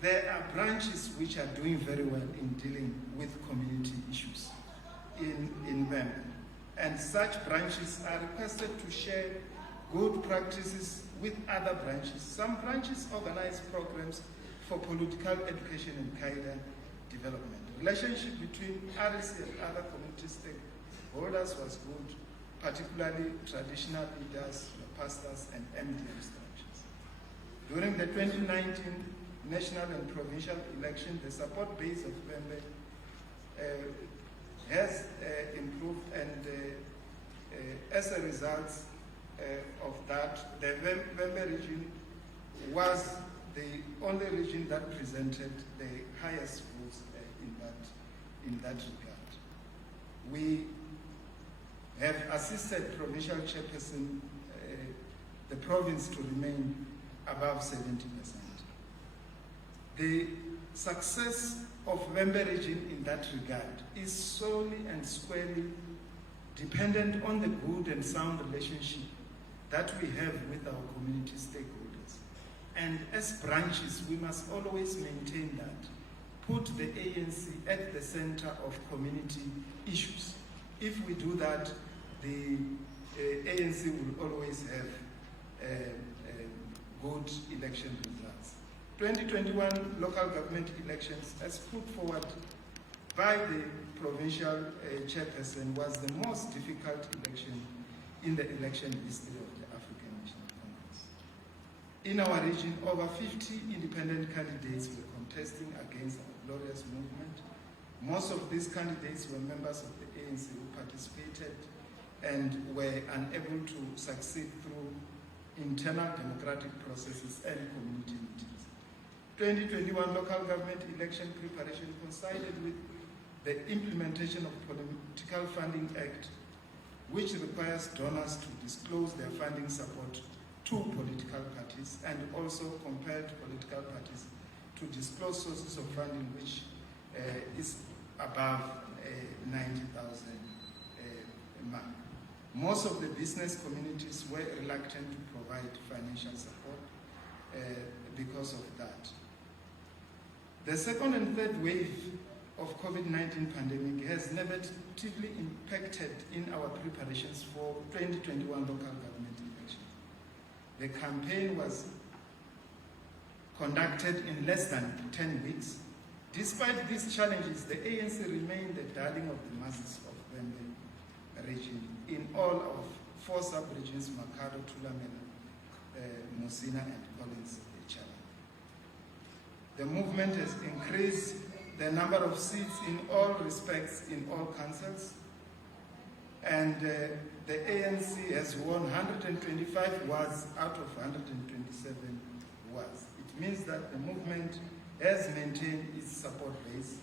there are branches which are doing very well in dealing with community issues in Vhembe. And such branches are requested to share good practices with other branches. Some branches organize programs for political education and cadre development. Relationship between RC and other community stakeholders was good, particularly traditional leaders, pastors, and MDM structures. During the 2019 national and provincial election, the support base of Vhembe has improved, and as a result of that, the Vhembe region was the only region that presented the highest votes in that regard. We have assisted provincial chairperson, the province, to remain above 70%. The success of Vhembe region in that regard is solely and squarely dependent on the good and sound relationship that we have with our community stakeholders. And as branches, we must always maintain that. Put the ANC at the center of community issues. If we do that, the ANC will always have good election results. 2021 local government elections, as put forward by the provincial chairperson, was the most difficult election in the election history of the African National Congress. In our region, over 50 independent candidates were contesting against our glorious movement. Most of these candidates were members of the ANC who participated and were unable to succeed through internal democratic processes and community meetings. 2021 local government election preparation coincided with the implementation of Political Funding Act, which requires donors to disclose their funding support to political parties, and also compelled political parties to disclose sources of funding which is above 90,000 mark. Most of the business communities were reluctant to provide financial support because of that. The second and third wave of COVID-19 pandemic has negatively impacted in our preparations for 2021 local government elections. The campaign was conducted in less than 10 weeks. Despite these challenges, the ANC remained the darling of the masses of Vhembe region in all of 4 sub-regions, Makado, Thulamela, Musina, and Collins. The movement has increased the number of seats in all respects in all councils, and the ANC has won 125 wards out of 127 wards. It means that the movement has maintained its support base.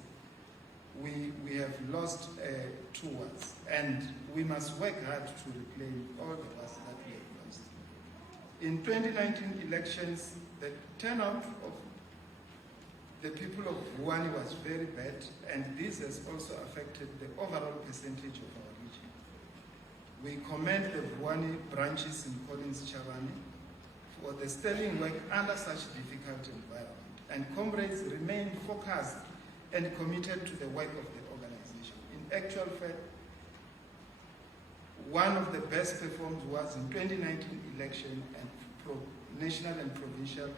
We have lost 2 wards, and we must work hard to reclaim all the wards that we have lost. In 2019 elections, the turnout of the people of Vuwani was very bad, and this has also affected the overall percentage of our region. We commend the Vuwani branches in Collins Chavani for the sterling work under such difficult environment, and comrades remain focused and committed to the work of the organization. In actual fact, one of the best performed was in 2019 election, and national and provincial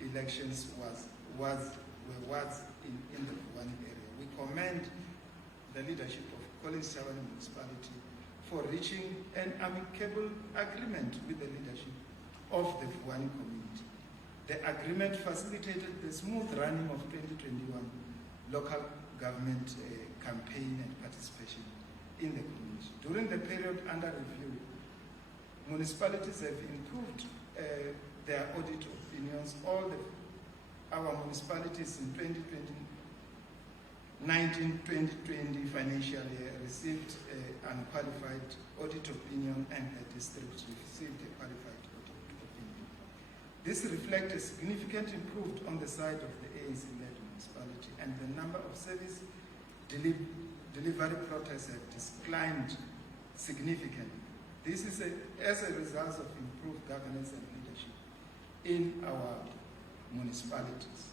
elections were in the Vuwani area. We commend the leadership of College Chabane municipality for reaching an amicable agreement with the leadership of the Vuwani community. The agreement facilitated the smooth running of 2021 local government campaign and participation in the community. During the period under review, municipalities have improved their audit opinions. Our municipalities in 2019-2020 financial year received unqualified audit opinion, and the districts received a qualified audit opinion. This reflects a significant improvement on the side of the ANC-led municipality, and the number of service delivery protests have declined significantly. This is as a result of improved governance and leadership in our municipalities.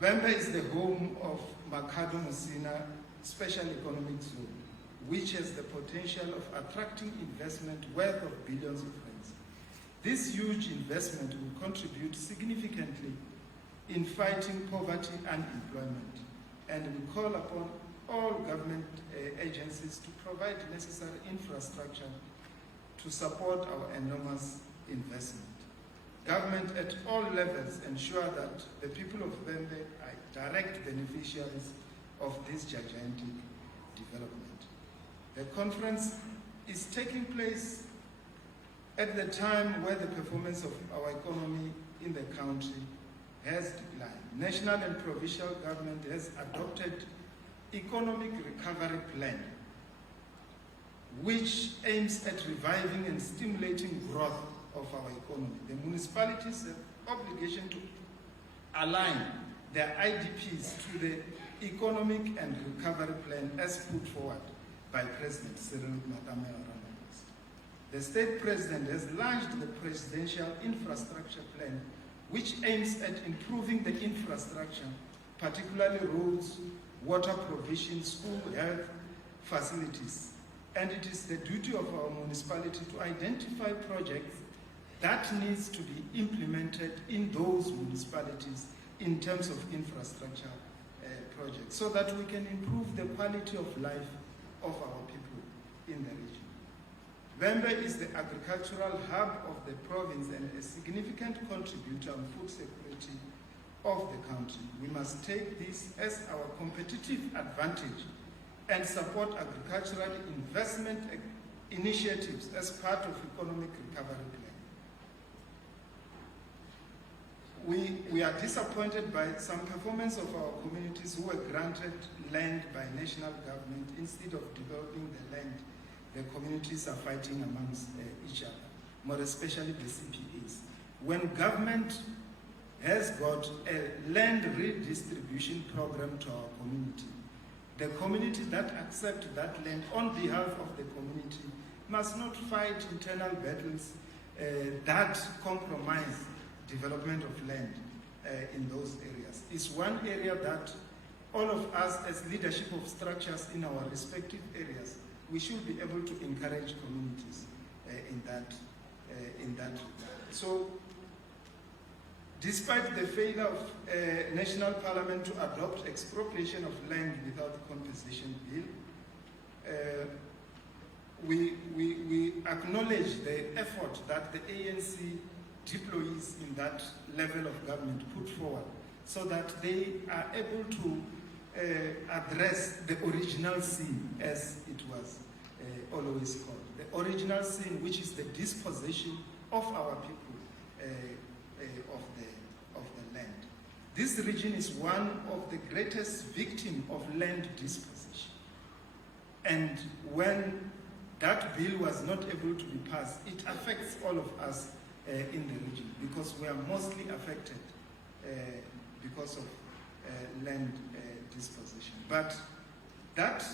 Vhembe is the home of Makhado Musina Special Economic Zone, which has the potential of attracting investment worth of billions of rands. This huge investment will contribute significantly in fighting poverty and unemployment, and we call upon all government agencies to provide necessary infrastructure to support our enormous investment. Government at all levels ensure that the people of Vhembe are direct beneficiaries of this gigantic development. The conference is taking place at the time where the performance of our economy in the country has declined. National and provincial government has adopted economic recovery plan, which aims at reviving and stimulating growth of our economy. The municipalities have obligation to align their IDPs to the economic and recovery plan as put forward by President Cyril Matamela Ramaphosa. The state president has launched the presidential infrastructure plan, which aims at improving the infrastructure, particularly roads, water provision, school health facilities. And it is the duty of our municipality to identify projects that needs to be implemented in those municipalities in terms of infrastructure projects, so that we can improve the quality of life of our people in the region. Vhembe is the agricultural hub of the province and a significant contributor on food security of the country. We must take this as our competitive advantage and support agricultural investment initiatives as part of economic recovery plan. We are disappointed by some performance of our communities who were granted land by national government. Instead of developing the land, the communities are fighting amongst each other, more especially the CPAs. When government has got a land redistribution program to our community, the community that accepts that land on behalf of the community must not fight internal battles that compromise development of land in those areas. It's one area that all of us as leadership of structures in our respective areas, we should be able to encourage communities in that regard. So, despite the failure of National Parliament to adopt expropriation of land without compensation bill, we acknowledge the effort that the ANC deploys in that level of government put forward, so that they are able to address the original sin, as it was always called. The original sin, which is the dispossession of our people of the land. This region is one of the greatest victims of land dispossession. And when that bill was not able to be passed, it affects all of us in the region, because we are mostly affected because of land dispossession. But that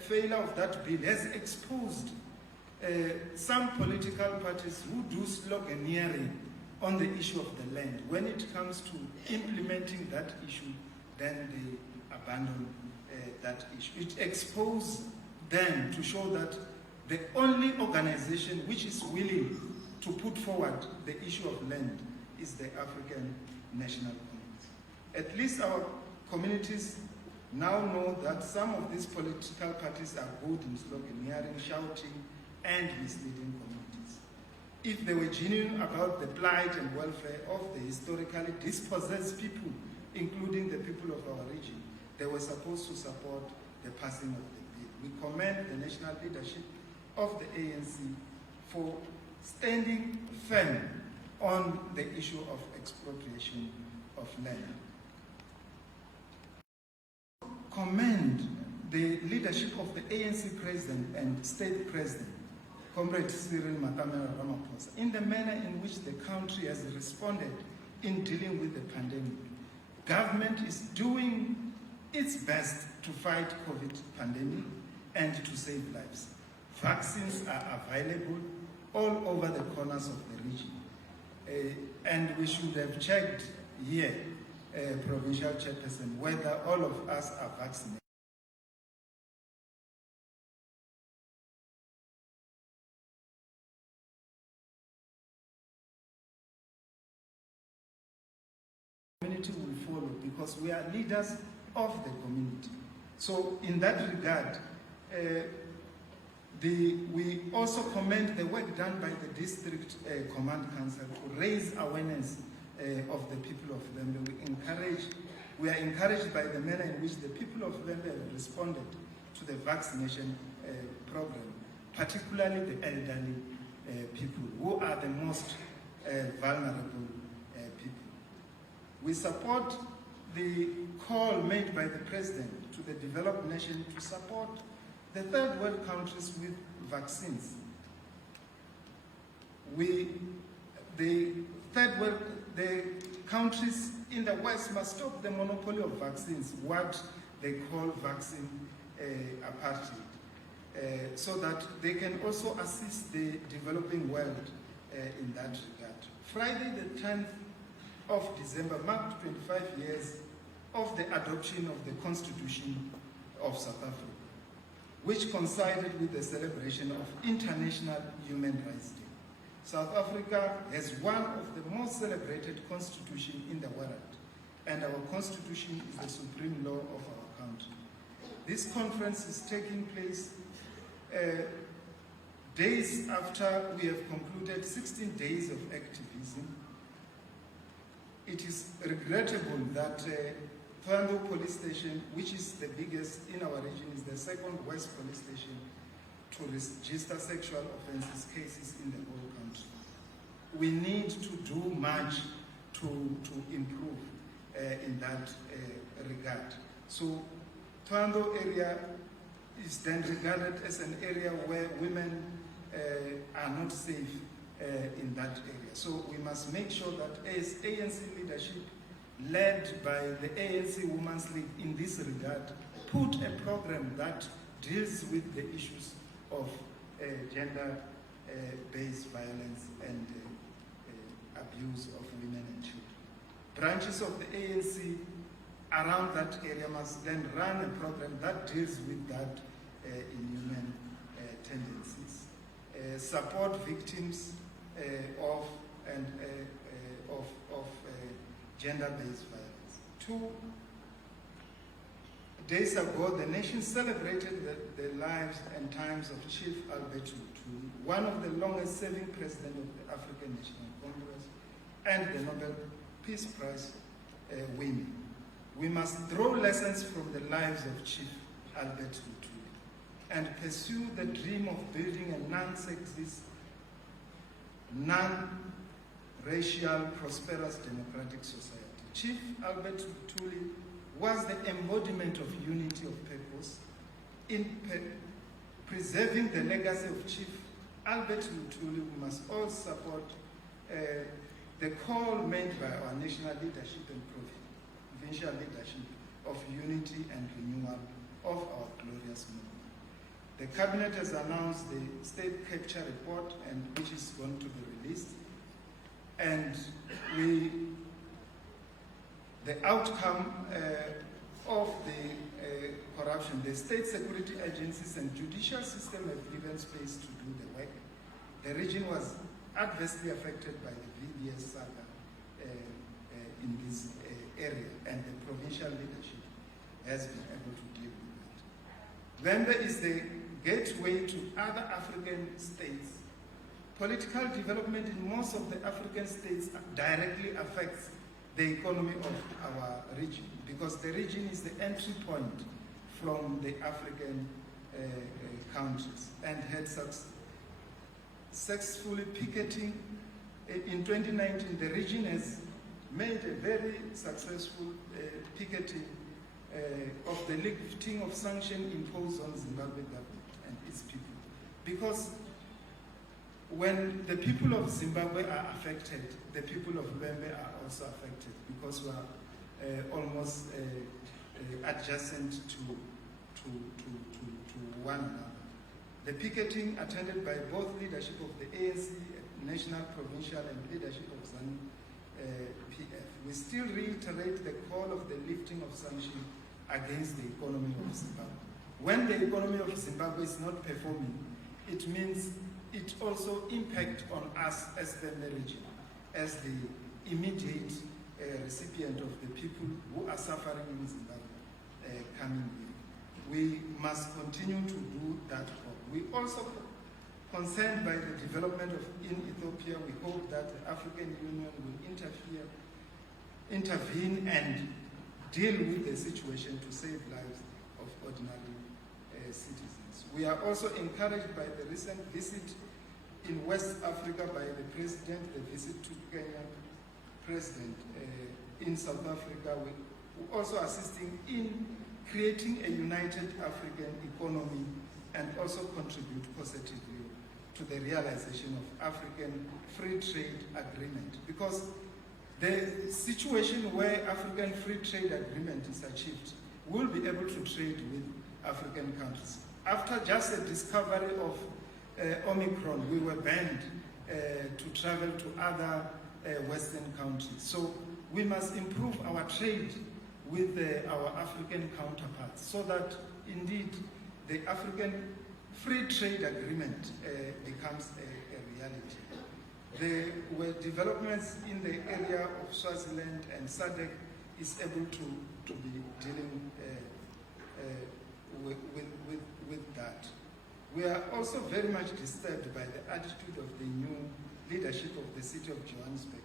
failure of that bill has exposed some political parties who do sloganeering on the issue of the land, when it comes to implementing that issue, then they abandon that issue. It exposes them to show that the only organization which is willing to put forward the issue of land is the African National Congress. At least our communities now know that some of these political parties are good in sloganeering, shouting, and misleading communities. If they were genuine about the plight and welfare of the historically dispossessed people, including the people of our region, they were supposed to support the passing of the bill. We commend the national leadership of the ANC for standing firm on the issue of expropriation of land. Commend the leadership of the ANC president and state president, Comrade Cyril Matamela Ramaphosa, in the manner in which the country has responded in dealing with the pandemic. Government is doing its best to fight COVID pandemic and to save lives. Vaccines are available all over the corners of the region. And we should have checked here, provincial chairperson, whether all of us are vaccinated. Community will follow because we are leaders of the community. So in that regard, we also commend the work done by the District Command Council to raise awareness of the people of Vhembe. We are encouraged by the manner in which the people of Vhembe have responded to the vaccination program, particularly the elderly people, who are the most vulnerable people. We support the call made by the President to the developed nation to support the third world countries with vaccines. The countries in the West must stop the monopoly of vaccines, what they call vaccine apartheid, so that they can also assist the developing world in that regard. Friday the 10th of December marked 25 years of the adoption of the Constitution of South Africa, which coincided with the celebration of International Human Rights Day. South Africa has one of the most celebrated constitutions in the world, and our constitution is the supreme law of our country. This conference is taking place days after we have concluded 16 days of activism. It is regrettable that Thohoyandou Police Station, which is the biggest in our region, is the second worst police station to register sexual offences cases in the whole country. We need to do much to improve in that regard. So Thohoyandou area is then regarded as an area where women are not safe in that area. So we must make sure that as ANC leadership, led by the ANC Women's League in this regard, put a program that deals with the issues of gender-based violence and abuse of women and children. Branches of the ANC around that area must then run a program that deals with that inhuman tendencies. Support victims of gender-based violence. 2 days ago, the nation celebrated the lives and times of Chief Albert Lutuli, one of the longest-serving presidents of the African National Congress and the Nobel Peace Prize winner. We must draw lessons from the lives of Chief Albert Lutuli and pursue the dream of building a non-sexist, non-racial, prosperous democratic society. Chief Albert Lutuli was the embodiment of unity of purpose. In preserving the legacy of Chief Albert Lutuli, we must all support the call made by our national leadership and provincial leadership of unity and renewal of our glorious movement. The cabinet has announced the state capture report, and which is going to be released. And the outcome of the corruption, the state security agencies and judicial system have given space to do the work. The region was adversely affected by the VBS saga in this area, and the provincial leadership has been able to deal with that. Vhembe is the gateway to other African states. Political development in most of the African states directly affects the economy of our region, because the region is the entry point from the African countries, and had successfully picketing. In 2019, the region has made a very successful picketing of the lifting of sanctions imposed on Zimbabwe government and its people. Because when the people of Zimbabwe are affected, the people of Vhembe are also affected, because we are almost adjacent to one another. The picketing attended by both leadership of the ANC, national, provincial, and leadership of ZANU-PF. We still reiterate the call of the lifting of sanctions against the economy of Zimbabwe. When the economy of Zimbabwe is not performing, it means it also impacts on us as the region, as the immediate recipient of the people who are suffering in Zimbabwe coming in. We must continue to do that work. We also, concerned by the development in Ethiopia, we hope that the African Union will intervene and deal with the situation to save lives of ordinary citizens. We are also encouraged by the recent visit in West Africa by the President, the visit to Kenya, President in South Africa. We're also assisting in creating a united African economy, and also contribute positively to the realization of African free trade agreement. Because the situation where African free trade agreement is achieved, we'll be able to trade with African countries. After just the discovery of Omicron, we were banned to travel to other Western countries. So we must improve our trade with our African counterparts, so that indeed the African free trade agreement becomes a reality. There were developments in the area of Swaziland, and SADC is able to be dealing with that. We are also very much disturbed by the attitude of the new leadership of the city of Johannesburg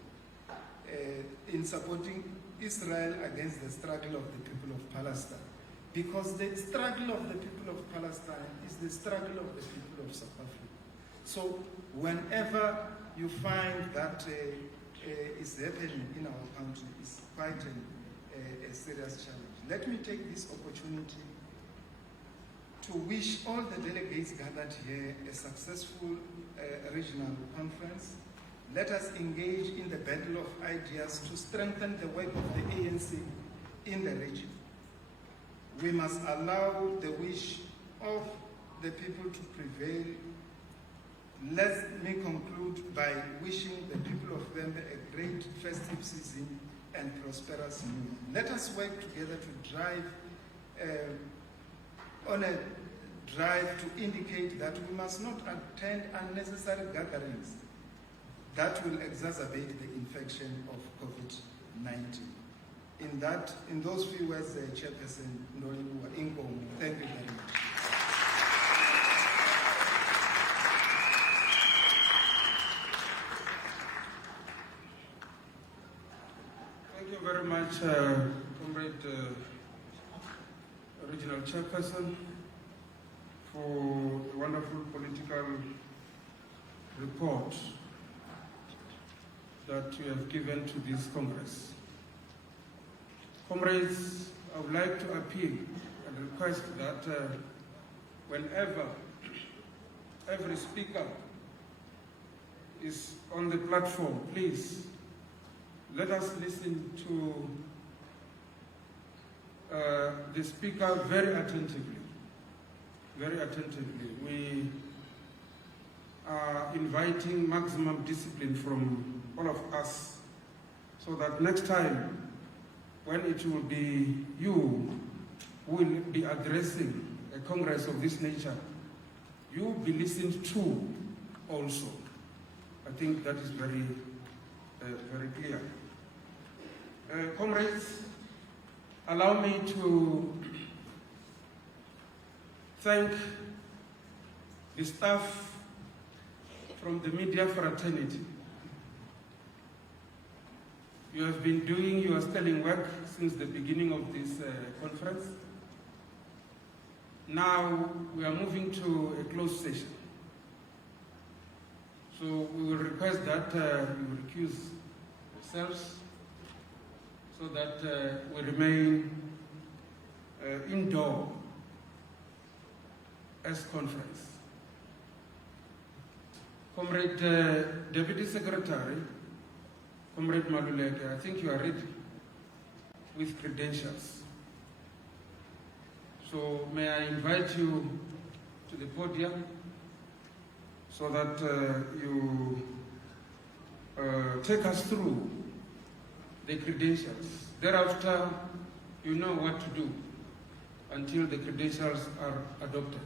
in supporting Israel against the struggle of the people of Palestine. Because the struggle of the people of Palestine is the struggle of the people of South Africa. So whenever you find that is happening in our country, it's quite a serious challenge. Let me take this opportunity to wish all the delegates gathered here a successful regional conference. Let us engage in the battle of ideas to strengthen the work of the ANC in the region. We must allow the wish of the people to prevail. Let me conclude by wishing the people of Vhembe a great festive season and prosperous new year. Let us work together to drive on a drive to indicate that we must not attend unnecessary gatherings that will exacerbate the infection of COVID-19. In those few words, Chairperson Nandoni, thank you very much. Thank you very much, Comrade Regional Chairperson, for the wonderful political report that you have given to this Congress. Comrades, I would like to appeal and request that whenever every speaker is on the platform, please let us listen to the speaker very attentively. very attentively. We are inviting maximum discipline from all of us so that next time when it will be you who will be addressing a Congress of this nature, you will be listened to also. I think that is very, very clear. Comrades, allow me to thank the staff from the media fraternity. You have been doing your sterling work since the beginning of this conference. Now we are moving to a closed session. So we will request that you recuse yourselves so that we remain indoor as conference. Comrade Deputy Secretary, Comrade Maluleke, I think you are ready with credentials. So may I invite you to the podium so that you take us through the credentials. Thereafter, you know what to do until the credentials are adopted.